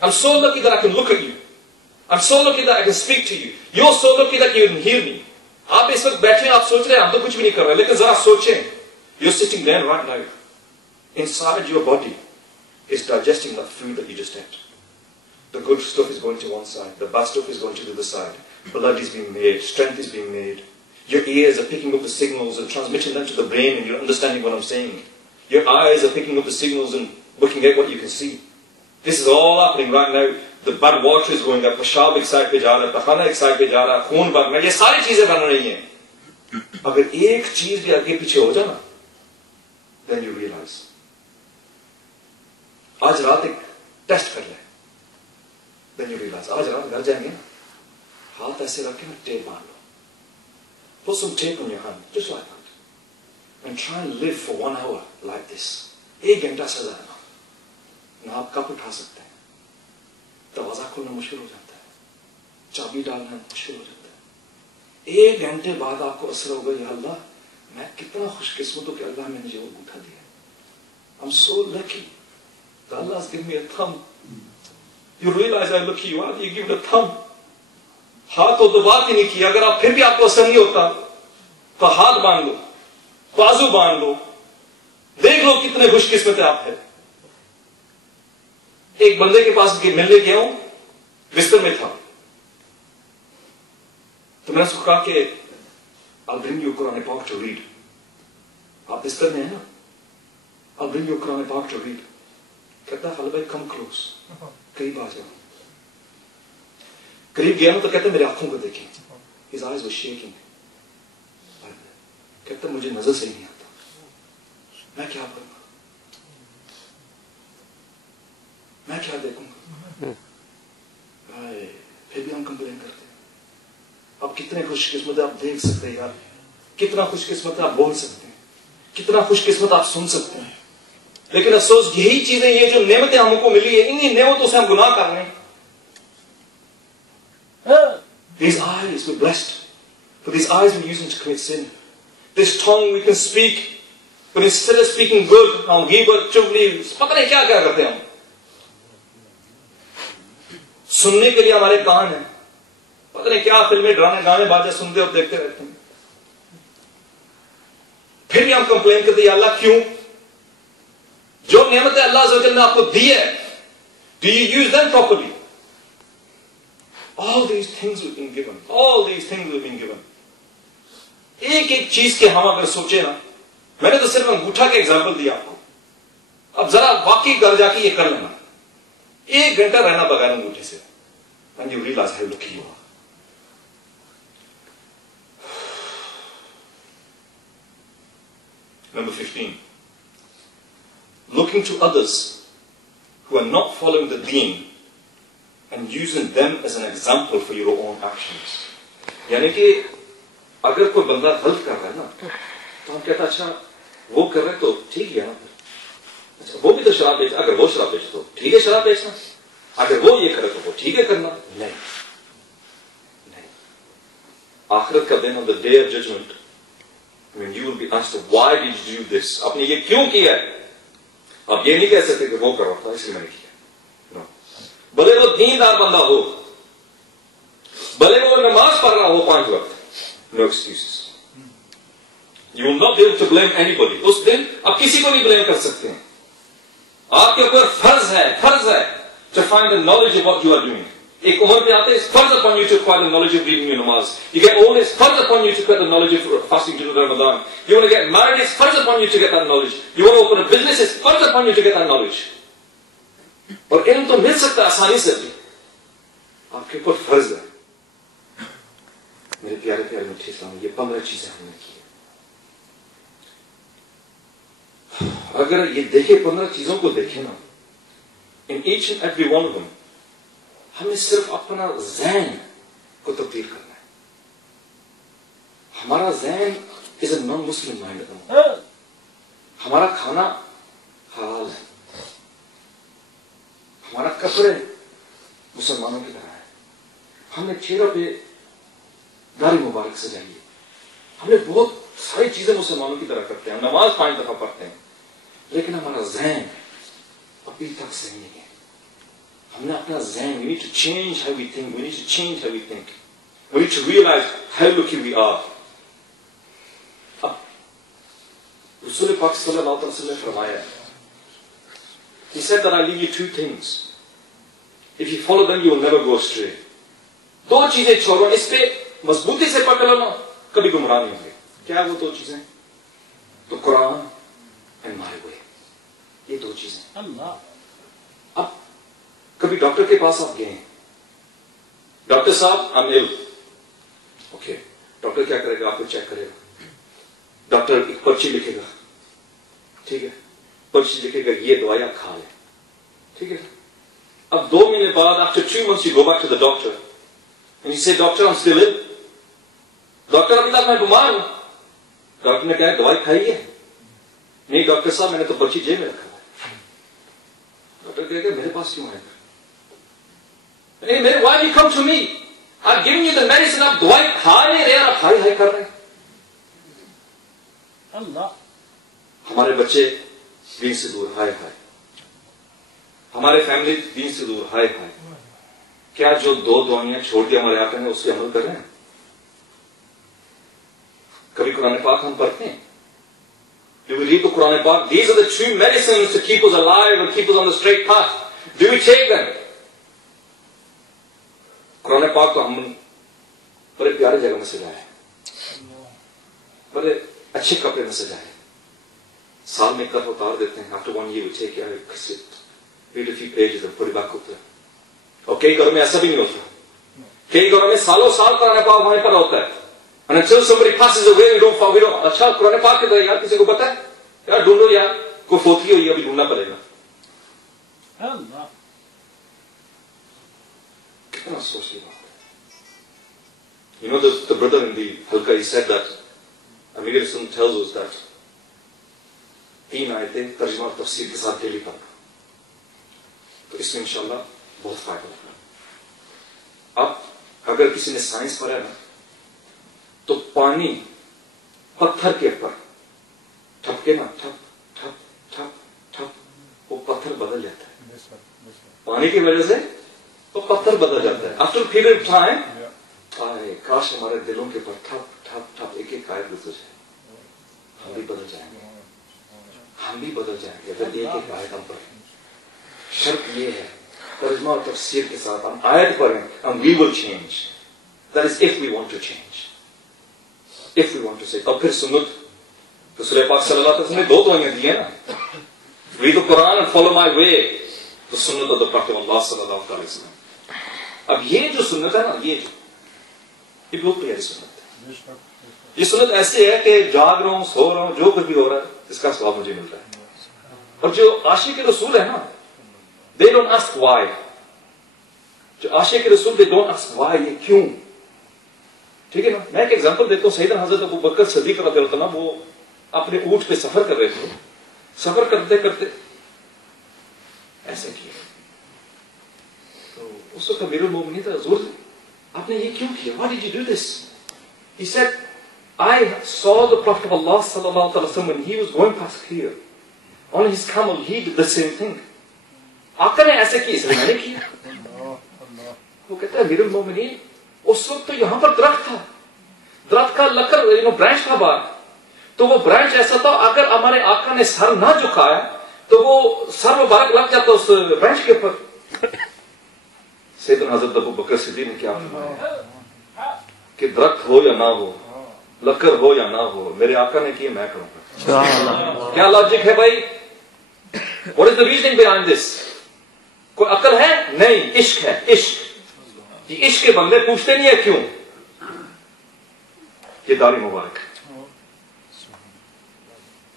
I'm so lucky that I can look at you. I'm so lucky that I can speak to you. You're so lucky that you can hear me. آپ اس وقت بیٹھے ہیں, آپ سوچ رہے ہیں ہم تو کچھ بھی نہیں کر رہے, لیکن ذرا سوچیں, you're sitting there right now. Inside your body is digesting that food that you just ate. The good stuff is going to one side, the bad stuff is going to the other side. Blood is being made, strength is being made. Your ears are picking up the signals and transmitting them to the brain and you're understanding what I'm saying. Your eyes are picking up the signals and looking at what you can see. This is all happening right now. The bad water is going up, peshab ایک side پہ جا رہا ہے, پخانہ ایک side پہ جا رہا ہے, خون بہہ رہا ہے, یہ ساری چیزیں بن رہی ہیں. اگر ایک چیز بھی آگے پیچھے ہو جائے نا, then you realize. آج رات ایک ٹیسٹ کر لیں, then you realize. آج رات گھر جائیں گے, ہاتھ ایسے رکھ کے نا ٹیپ مار لو. Put some tape on your hand, just like that. And try and live for 1 hour like this. 1 گھنٹہ سے زیادہ نہ آپ کپ اٹھا سکتے ہیں, دروازہ کھولنا مشکل ہو جاتا ہے, چابی ڈالنا مشکل ہو جاتا ہے. 1 گھنٹے بعد آپ کو اثر ہوگا, یا اللہ میں کتنا خوش قسمت ہوں کہ اللہ نے مجھے وہ انگوٹھا دیا. I'm so lucky that Allah has given me a thumb. You realize how lucky you are, you give it a thumb. ہاتھ تو بات ہی نہیں کیا. اگر آپ پھر بھی آپ کو اثر نہیں ہوتا تو ہاتھ باندھ لو, بازو باندھ لو, دیکھ لو کتنے خوش قسمت آپ ہیں. ایک بندے کے پاس ملنے گیا ہوں, بستر میں تھا, تو میں نے اس کو کہا کہ I'll bring you Quran Pak to read. آپ بستر میں ہیں نا, I'll bring you Quran Pak to read. کہتا ہے خالد بھائی come close, قریب آ جاؤ. قریب گیا نا تو کہتے میرے آنکھوں کو دیکھیں. His eyes were shaking. کہتا مجھے نظر سے نہیں آتا, میں کیا کروں گا, میں کیا دیکھوں گا. پھر بھی ہم کمپلین کرتے ہیں. آپ کتنے خوش قسمت ہے, آپ دیکھ سکتے ہیں یار, کتنا خوش قسمت ہے آپ بول سکتے ہیں, کتنا خوش قسمت آپ سن سکتے ہیں. لیکن افسوس یہی چیزیں, یہ جو نعمتیں ہم کو ملی ہے, انہی نعمتوں سے ہم گناہ کر رہے ہیں. These eyes we're blessed, but these eyes we're using to commit sin. This tongue we can speak But instead of speaking good, ہم غیبت, چغلی, پتہ نہیں کیا کیا کرتے ہیں ہم. سننے کے لیے ہمارے کان ہیں, پتہ نہیں کیا فلمیں, ڈرامے, گانے بازے سنتے اور دیکھتے رہتے ہیں. پھر بھی ہم کمپلین کرتے ہیں یا اللہ کیوں؟ جو نعمتیں اللہ عز و جل نے آپ کو دی ہے, do you use them properly? All these things we've been given. All these things we've been given. ایک ایک چیز کے ہم اگر سوچیں نا, میں نے تو صرف انگوٹھا کا ایگزامپل دیا آپ کو, اب ذرا واقعی گھر جا کے یہ کر لینا, 1 گھنٹہ رہنا بغیر انگوٹھے سے, and you realize how lucky you are. Number 15. Looking to others who are not following the deen and using them as an example for your own actions. یعنی کہ اگر کوئی بندہ غلط کر رہا ہے نا, تو ہم کہتا اچھا وہ کر رہے تو ٹھیک ہے نا, اچھا وہ بھی تو شراب بیچ, اگر وہ شراب بیچ تو ٹھیک ہے شراب بیچنا, اگر وہ یہ کرے تو وہ ٹھیک ہے کرنا. نہیں, آخرت کا دن, on the day of judgment, when you will be asked why did you do this, آپ نے یہ کیوں کیا ہے, آپ یہ نہیں کہہ سکتے کہ وہ کر رہا تھا اس لیے میں نے کیا. بھلے وہ دیندار بندہ ہو, بھلے وہ نماز پڑھ رہا ہو 5 وقت, no excuses. You will not be able to blame anybody. اس دن آپ کسی کو نہیں blame کر سکتے ہیں. آپ کے اوپر فرض ہے to find the knowledge of what you are doing. ایک عمر پہ آتے ہیں, it's فرض upon you to acquire the knowledge of reading your namaz. You get old, it's فرض upon you to acquire the knowledge of fasting during Ramadan. You want to get married, it's فرض upon you to get that knowledge. You want to open a business, it's فرض upon you to get that knowledge. اور علم تو مل سکتا ہے آسانی سے بھی, آپ کے اوپر فرض ہے. میرے پیارے پیارے میٹھے اسلام, یہ 15 چیزیں ہم نے کی. اگر یہ دیکھیں 15 چیزوں کو دیکھیں نا, in each and every one of them, ہمیں صرف اپنا ذہن کو تبدیل کرنا ہے. ہمارا ذہن is a non-Muslim mind. ہمارا کھانا حلال ہے, ہمارا کپڑے مسلمانوں کی طرح ہے, ہم نے چہروں پہ داڑھی مبارک سجائیے, ہم نے بہت ساری چیزیں مسلمانوں کی طرح کرتے ہیں, ہم نماز 5 دفعہ پڑھتے ہیں, لیکن ہمارا ذہن ابھی تک صحیح نہیں ہے. ہم نے اپنا ذہن, we need to change how we think, we need to change how we think, we need to realize how lucky we are. رسول پاک صلی اللہ علیہ وسلم نے فرمایا, he said that I leave you 2 things. If you follow them, you will never go astray. 2 چیزیں چھوڑو, اس پہ مضبوطی سے پکڑ لو, کبھی گمراہ نہیں ہوں گے. کیا وہ 2 چیزیں؟ تو قرآن and my way. یہ 2 چیزیں. اب کبھی ڈاکٹر کے پاس آپ گئے ہیں, ڈاکٹر صاحب I'm ill. اوکے, ڈاکٹر کیا کرے گا, آپ کو چیک کرے گا, ڈاکٹر ایک پرچی لکھے گا, ٹھیک ہے, پرچی لکھے گا, یہ دوائی آپ کھا لیں, ٹھیک ہے. اب 2 مہینے بعد, after 2 months, you go back to the doctor and you say, Doctor, I'm still ill. Doctor ابھی تک میں بیمار ہوں. ڈاکٹر نے کہا دوائی کھائی ہے؟ نہیں ڈاکٹر صاحب, میں نے تو پرچی جیب میں رکھا ہے. ڈاکٹر کہے گا میرے پاس کیوں آئے گا؟ Why have you come to me? I've given you the medicine, آپ دوائی کھا نہیں رہے, آپ ہائی ہائی کر رہے ہیں. ہمارے بچے دین سے دور, ہائے ہائے. ہمارے فیملی دین سے دور, ہائے ہائے. کیا جو 2 دوائیاں چھوڑ کے ہمارے آقا نے اس پہ عمل کر رہے ہیں؟ کبھی قرآن پاک ہم پڑھتے ہیں, do we read the Quran Pak? These are the true medicines to keep us alive and keep us on the straight path. Do we take them? قرآن پاک تو ہم بڑے پیارے جگہ میں سجائے ہیں, بڑے اچھے کپڑے میں سجائے ہیں, سال میں کب اتار دیتے ہیں. After 1 year we take it, kiss it, read a few pages and put it back up there. اور کئی گھروں میں ایسا بھی نہیں ہوتا, کئی گھروں میں سالوں سال قرآن پاک وہیں پر ہوتا ہے. And until somebody passes away, we don't. اچھا قرآن پاک کے دریا کسی کو پتا ہے یار, ڈھونڈو یار, کوئی فوتی ہوئی ابھی ڈھونڈنا پڑے گا. کتنا افسوس کی بات ہے. You know the brother in the halqa, he said that Amir Rasul tells us that 3 آیتیں ترجمہ اور تفسیر کے ساتھ ڈیلی پڑھنا, تو اس میں انشاءاللہ بہت فائدہ ہوگا. اب اگر کسی نے سائنس پڑھا ہے نا, تو پانی پتھر کے اوپر اٹھ کے نا ٹھپ ٹھپ ٹھپ ٹھپ وہ پتھر بدل جاتا ہے. پانی کی وجہ سے وہ پتھر بدل جاتا ہے. آفٹر پیریڈ آف ٹائم کاش ہمارے دلوں کے اوپر ٹھپ ٹھپ ٹھپ ایک ایک آیت گزر جائے. ہم بھی بدل جائیں گے, ہم بھی بدل جائیں گے اگر ایک ایک آیت ہم پڑھیں. شرط یہ ہے ترجمہ اور تفسیر کے ساتھ ہم آیت پڑھیں and we will change. That is if we want to change. If we want to say. اور پھر سنت رسول پاک صلی اللہ علیہ وسلم نے دو دعائیں دی ہیں نا. Read the Quran and follow my way. تو سنت of the Prophet اللہ صلی اللہ علیہ وسلم. اب یہ جو سنت ہے نا, یہ بہت پیاری سنت ہے. یہ سنت ایسی ہے کہ جاگ رہا ہوں, سو رہا ہوں, جو کچھ بھی ہو رہا ہے اس کا ثواب مجھے مل رہا ہے. اور جو عاشق رسول ہے نا, they don't ask why. جو عاشق رسول they don't ask why, یہ کیوں. ٹھیک ہے نا. میں ایک ایگزامپل دیتا ہوں. سیدنا حضرت ابو بکر صدیق رضی اللہ عنہ وہ اپنے اونٹ پہ سفر کر رہے تھے. سفر کرتے کرتے ایسے کیا تو اس وقت امیر المومنین تھا, حضور آپ نے یہ کیوں کیا؟ Why did you do this? He said, I saw the Prophet of Allah sallallahu alaihi wasallam when he was going past here on his camel, he did the same thing. آقا نے ایسے کی, اس لیے میں نے کیا. وہ کہتا ہے امیر المومنین اس وقت تو یہاں پر درخت تھا, درخت کا لکڑ برانچ تھا باہر, تو وہ برانچ ایسا تھا اگر ہمارے آقا نے سر نہ جھکایا تو وہ سر مبارک لگ جاتا اس برانچ کے اوپر. سیدنا حضرت ابو بکر صدیق نے کیا فرمایا کہ درخت ہو یا نہ ہو, لکڑ ہو یا نہ ہو, میرے آقا نے کیا میں کروں گا. کیا لاجک ہے بھائی؟ What is the reasoning behind this? کوئی عقل ہے؟ نہیں, عشق ہے. عشق یہ عشق کے بندے پوچھتے نہیں ہے کیوں. یہ داڑھی مبارک.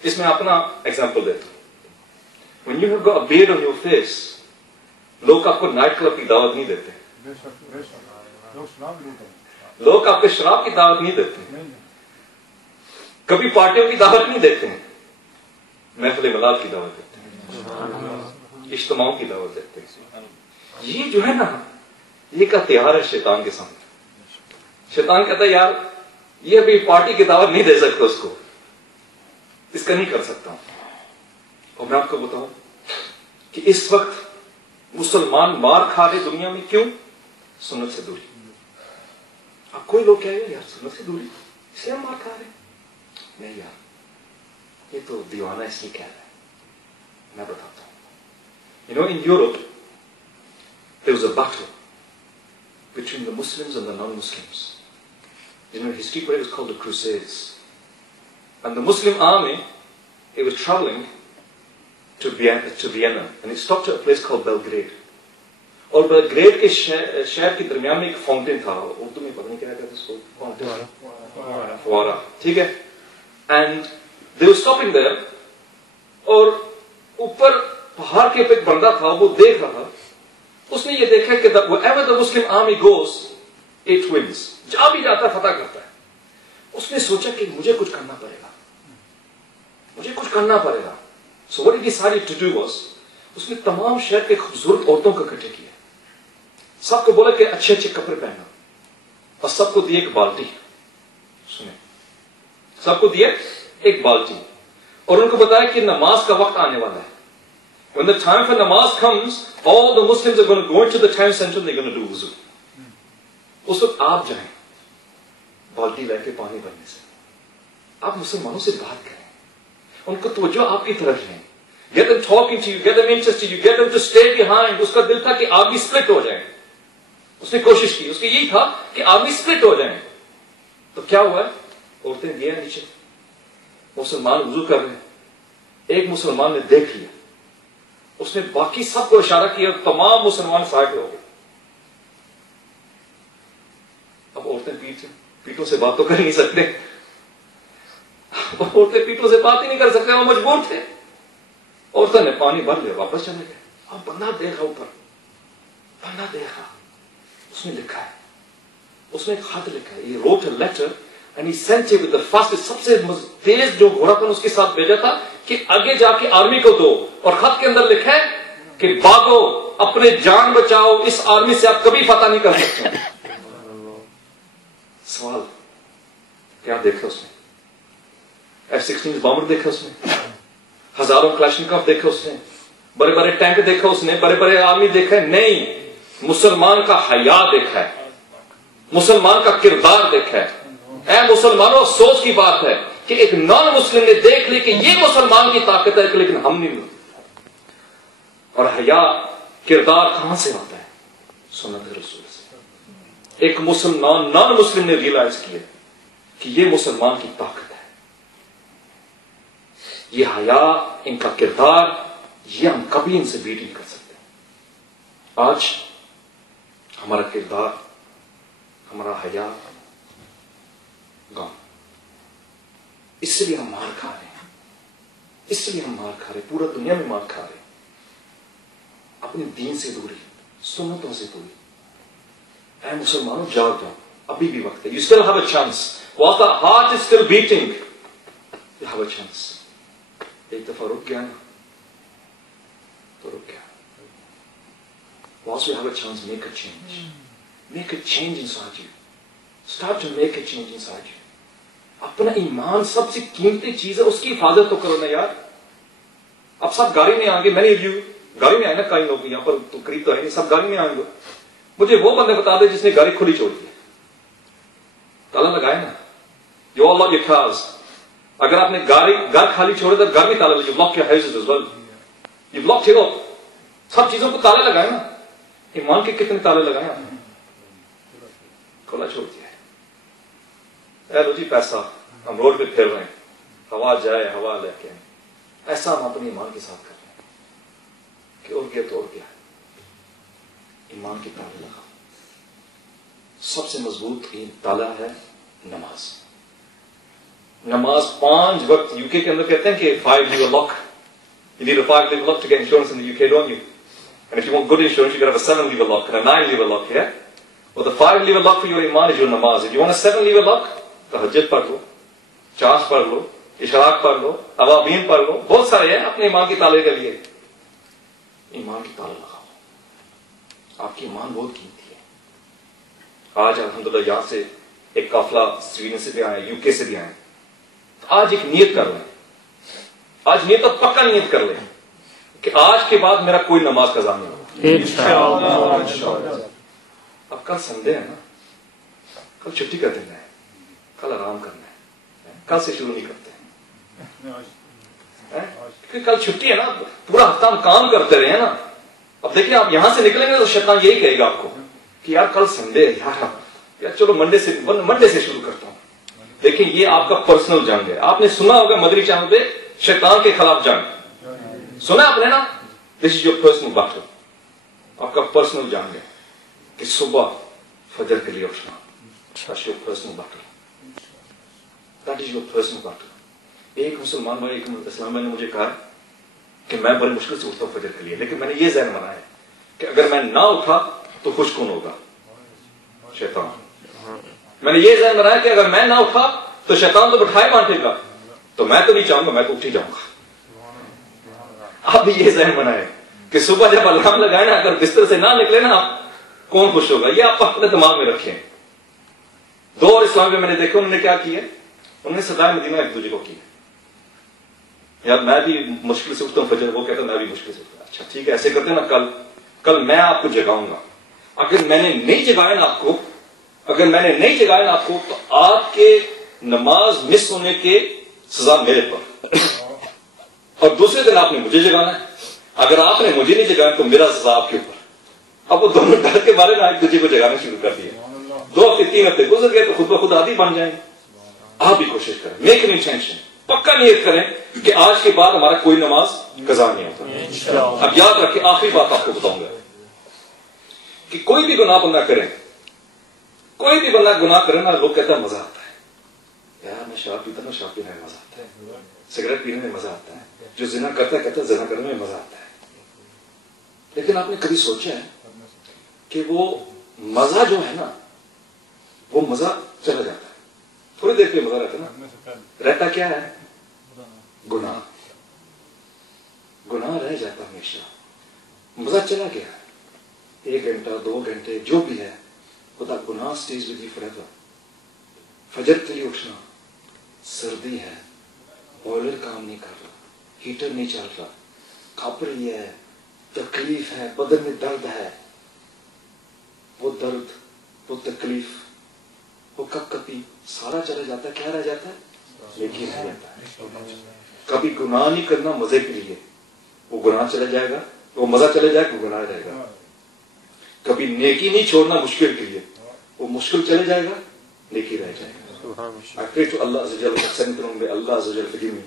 اس میں اپنا ایگزامپل دیتا ہوں. When you have got a beard on your face, لوگ آپ کو نائٹ کلب کی دعوت نہیں دیتے, لوگ آپ کو شراب کی دعوت نہیں دیتے, کبھی پارٹیوں کی دعوت نہیں دیتے ہیں, محفل ملاد کی دعوت دیتے ہیں, اجتماعوں کی دعوت دیتے ہیں. یہ جو ہے نا, یہ کا تہوار ہے شیطان کے سامنے. شیطان کہتا ہے یار یہ ابھی پارٹی کی دعوت نہیں دے سکتا, اس کو اس کا نہیں کر سکتا ہوں. اور میں آپ کو بتاؤں کہ اس وقت مسلمان مار کھا رہے دنیا میں, کیوں؟ سنت سے دوری. اب کوئی لوگ کہے گا یار سنت سے دوری اس لیے ہم مار کھا رہے ہیں. نہیں یار, یہ تو دیوانہ اس لیے کہہ رہا ہے. میں بتاتا ہوں. You know, in Europe there was a battle between the Muslims and the non-Muslims. You know, history for it was called the Crusades. And the Muslim army, it was traveling to Vienna, and it stopped at a place called Belgrade. اور بلگریڈ کے شہر کے درمیان میں ایک fountain تھا, اردو میں پتہ نہیں کیا کہتے اس کو, فوارہ. ٹھیک ہے. And they were stopping there, اور اوپر پہاڑ کے اوپر ایک بندہ تھا, وہ دیکھ رہا تھا. اس نے یہ دیکھا کہ wherever the Muslim army goes, it wins. جہاں بھی جاتا ہے فتح کرتا ہے. اس نے سوچا کہ مجھے کچھ کرنا پڑے گا, مجھے کچھ کرنا پڑے گا. So what he decided to do was, اس نے تمام شہر کے خوبصورت عورتوں کو اکٹھے کیا, سب کو بولا کہ اچھے اچھے کپڑے پہنا, اور سب کو دیے ایک بالٹی. سنیں, سب کو دیے ایک بالٹی, اور ان کو بتایا کہ نماز کا وقت آنے والا ہے. When the time for namaz comes, all the Muslims are going to go into the town center and they're going to do wuzu. اس وقت آپ جائیں بالٹی لے کے پانی بھرنے سے, آپ مسلمانوں سے بات کریں, ان کو توجہ آپ کی طرف لیں. Get them talking to you, get them interested, you get them to stay behind. اس کا دل تھا کہ آرمی سپلٹ ہو جائیں. اس نے کوشش کی, اس کی یہی تھا کہ آرمی سپلٹ ہو جائیں. تو کیا ہوا ہے, عورتیں گئے نیچے, مسلمان وضو کر رہے ہیں. ایک مسلمان نے دیکھ لیا, اس نے باقی سب کو اشارہ کیا, تمام مسلمان سائڈ ہو گئے. اب عورتیں پیٹوں سے بات تو کر نہیں سکتے, عورتیں پیٹوں سے بات ہی نہیں کر سکتے, وہ مجبور تھے. عورتوں نے پانی بھر لیا, واپس چلے گئے. اب بندہ دیکھا اوپر, بندہ دیکھا, اس نے لکھا ہے, اس نے ایک خط لکھا ہے. He wrote a letter and he sent it with the fastest, سب سے تیز جو گھوڑا تھا اس کے ساتھ بھیجا تھا کہ آگے جا کے آرمی کو دو. اور خط کے اندر لکھا ہے کہ بھاگو, اپنے جان بچاؤ, اس آرمی سے آپ کبھی فتح نہیں کر سکتے. سوال, کیا دیکھا اس نے؟ F-16 بامبر دیکھا اس نے؟ ہزاروں کلاشنکوف دیکھے اس نے, بڑے بڑے ٹینک دیکھا اس نے, بڑے بڑے آرمی دیکھے, نہیں, مسلمان کا حیا دیکھا ہے, مسلمان کا کردار دیکھا ہے. اے مسلمانوں, افسوس کی بات ہے کہ ایک نان مسلم نے دیکھ لی کہ یہ مسلمان کی طاقت ہے, لیکن ہم نہیں. اور حیا کردار کہاں سے آتا ہے؟ سنت رسول سے. ایک مسلمان نان مسلم نے ریئلائز کیا کہ یہ مسلمان کی طاقت ہے, یہ حیا, ان کا کردار, یہ ہم کبھی ان سے بیٹ نہیں کر سکتے. آج ہمارا کردار, ہمارا حیا گاؤں, اس لیے ہم مار کھا رہے ہیں, اس لیے ہم مار کھا رہے ہیں, پورا دنیا میں مار کھا رہے ہیں. اپنے دین سے دوری, سنتوں سے دوری. اے مسلمانوں, جاگ جاؤ, ابھی بھی وقت ہے. You still have a chance. While the heart is still beating, you have a chance. ایک دفعہ رک گیا نا تو رک گیا. Whilst you have a chance, make a change. Make a change inside you. Start to make a change inside you. اپنا ایمان سب سے قیمتی چیز ہے, اس کی حفاظت تو کرو نا یار. اب سب گاڑی میں آئیں گے, many of you گاڑی میں آئے نا, کئی لوگ یہاں پر تو قریب تو آئیں گے, سب گاڑی میں آئیں گے. مجھے وہ بندے بتا دے جس نے گاڑی کھلی چھوڑ دی, تالا لگائے نا. You all lock your cars. اگر آپ نے گھر خالی چھوڑے تو گھر بھی تالا لگے. You lock your houses as well. You locked it up. سب چیزوں کو تالے لگائے نا. ایمان کے کتنے تالے لگائے آپ نے؟ کھلا چھوڑ دیا. اے لو جی پیسہ, ہم روڈ پہ پھر رہے ہیں, ہوا جائے ہوا لے کے, ایسا ہم اپنے ایمان کے ساتھ کر رہے ہیں کہ اڑ گیا تو اڑ گیا. ایمان کے تالے لگا. سب سے مضبوط تالا ہے نماز. نماز 5 وقت. UK کے اندر کہتے ہیں کہ 5 lever lock. You need a 5 lever lock to get insurance in the UK, don't you? And if you want good insurance, you got to have a 7 lever lock and a 9 lever lock, yeah? Well, the 5 lever lock for your iman is your namaz. If you want a 7 lever lock, tahajjud پڑھ لو, چاش پڑھ لو, اشراق پڑھ لو, اوابین پڑھ لو, بہت سارے ہیں اپنے ایمان کی تالے کے لیے. ایمان کی تالے لگاؤ. آپ کی ایمان بہت قیمتی ہے. آج الحمدللہ یہاں سے ایک قافلہ سویڈن سے بھی آئے, UK سے بھی آئے. آج ایک نیت کر لیں, آج نیت تو پکا نیت کر لیں کہ آج کے بعد میرا کوئی نماز قضا نہیں ہوگا. اب کل سنڈے ہے نا, کل چھٹی کر دینا ہے, کل آرام کرنا ہے, کل سے شروع نہیں کرتے ہیں کیونکہ کل چھٹی ہے نا, پورا ہفتہ ہم کام کرتے رہے ہیں نا. اب دیکھیں آپ یہاں سے نکلیں گے تو شیطان یہی کہے گا آپ کو کہ یار کل سنڈے ہے, یار چلو منڈے سے شروع کرتا ہوں. دیکھیں یہ آپ کا پرسنل جنگ ہے. آپ نے سنا ہوگا مدری چینل پہ شیطان کے خلاف جنگ, سنا آپ نے نا. دس از یور پرسنل بیٹل. آپ کا پرسنل جنگ ہے کہ صبح فجر کے لیے اٹھنا. That's your personal battle. That is your personal battle. ایک مسلمان بھائی, ایک اسلام بھائی نے مجھے کہا کہ میں بڑی مشکل سے اٹھتا ہوں فجر کے لیے, لیکن میں نے یہ ذہن بنایا کہ اگر میں نہ اٹھا تو خوش کون ہوگا؟ شیطان. میں نے یہ ذہن بنایا کہ اگر میں نہ اٹھا تو شیطان تو بٹھائے بانٹے گا, تو میں تو نہیں چاہوں گا, میں تو اٹھ ہی جاؤں گا. آپ بھی یہ ذہن بنائے کہ صبح جب الارم لگائے نا, اگر بستر سے نہ نکلے نا آپ, کون خوش ہوگا؟ یہ آپ اپنے دماغ میں رکھیں. 2 اور اسلام میں نے دیکھا انہوں نے کیا کیا, انہوں نے صدائے مدینہ ایک دوسرے کو کی. یار میں بھی مشکل سے اٹھتا ہوں فجر, وہ کہتا میں بھی مشکل سے اٹھتا ہوں. اچھا ٹھیک ہے, ایسے کرتے ہیں نا, کل میں آپ کو جگاؤں گا. اگر میں نے نہیں جگایا نا آپ کو, تو آپ کے نماز مس ہونے کے سزا میرے پر, اور دوسرے دن آپ نے مجھے جگانا ہے. اگر آپ نے مجھے نہیں جگایا تو میرا سزا آپ کے اوپر. اب وہ دونوں ڈر کے بارے میں ایک دوسرے کو جگانا شروع کر دیا. 2 ہفتے 3 ہفتے گزر گئے تو خود بخود عادی بن جائیں. آپ بھی کوشش کریں, میک این انٹینشن, پکا نیت کریں کہ آج کے بعد ہمارا کوئی نماز قضا نہیں ہوتا. اب یاد رکھیں, آخری بات آپ کو بتاؤں گا کہ کوئی بھی گناہ بندہ کرے, کوئی بھی بندہ گناہ کرے نا, لوگ کہتے ہیں مزہ آتا ہے. یار میں شراب پیتا ہوں, شراب پینے میں مزہ آتا ہے, سگریٹ پینے میں مزہ آتا ہے, جو زنا کرتا ہے کہتا ہے زنا کرنے میں مزہ آتا ہے. لیکن آپ نے کبھی سوچا ہے کہ وہ مزہ جو ہے نا, وہ مزہ چلا جاتا ہے, تھوڑی دیر کے مزہ رہتا ہے نا, رہتا کیا ہے؟ گناہ. گناہ رہ جاتا ہمیشہ, مزہ چلا گیا. 1 گھنٹہ 2 گھنٹے جو بھی ہے, خدا گناہ stays with you forever. فجر کے لیے اٹھنا, سردی ہے, بوائلر کام نہیں کر رہا, ہیٹر نہیں چل رہا، کھپ رہی ہے، تکلیف ہے، بدن میں درد ہے، وہ درد، وہ تکلیف، وہ کب کبھی سارا چلا جاتا ہے، کیا رہ جاتا ہے؟ نیکی رہ جاتا ہے. کبھی گناہ نہیں کرنا مزے کے لیے، وہ گناہ چلا جائے گا، وہ مزہ چلا جائے گا، وہ گناہ رہے گا. کبھی نیکی نہیں چھوڑنا مشکل کے لیے، وہ مشکل چلے جائے گا، نیکی رہ جائے گا. I pray to Allah Azza wa Jalla, may Allah Azza wa Jalla forgive me.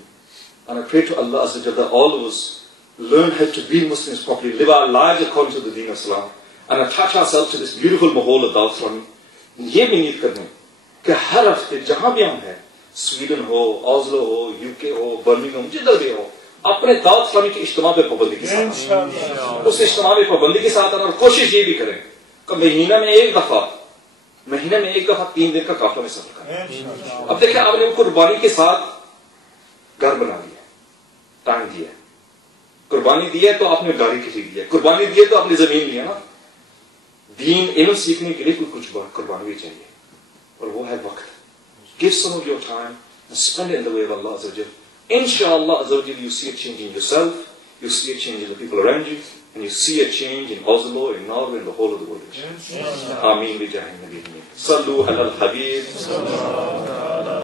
And I pray to Allah Azza wa Jalla that all of us learn how to be Muslims properly, live our lives according to the Deen of Islam, and attach ourselves to this beautiful mahal of Dawat Islami. یہ بھی نیت کرنے کہ ہر ہفتے جہاں بھی ہم ہیں، سویڈن ہو، آزلو ہو، UK ہو، برمنگھم، جدھر بھی ہو، اپنے دعوت اسلامی کے اجتماع پہ پابندی کے ساتھ، اس اجتماع میں پابندی کے ساتھ، اور کوشش یہ بھی کریں کہ مہینہ میں ایک دفعہ 3 دن کا قافلہ میں سفر کریں. اب دیکھیں، آپ نے قربانی کے ساتھ گھر بنا لیا، ٹائم دیا، قربانی دی ہے تو آپ نے گاڑی خرید لیا، قربانی دی ہے تو آپ نے زمین لیا نا. دین علم سیکھنے کے لیے کچھ قربانی بھی چاہیے، اور وہ ہے وقت. Give some of your time and spend it in the way of Allah Azza wa Jalla. Inshallah Azza wa Jalla, you see a change in yourself, you see a change in the people around you, and you see a change in Oslo, in Norway, in the whole of the world. Ameen bi jahi nabi. Sallu ala al-Habib.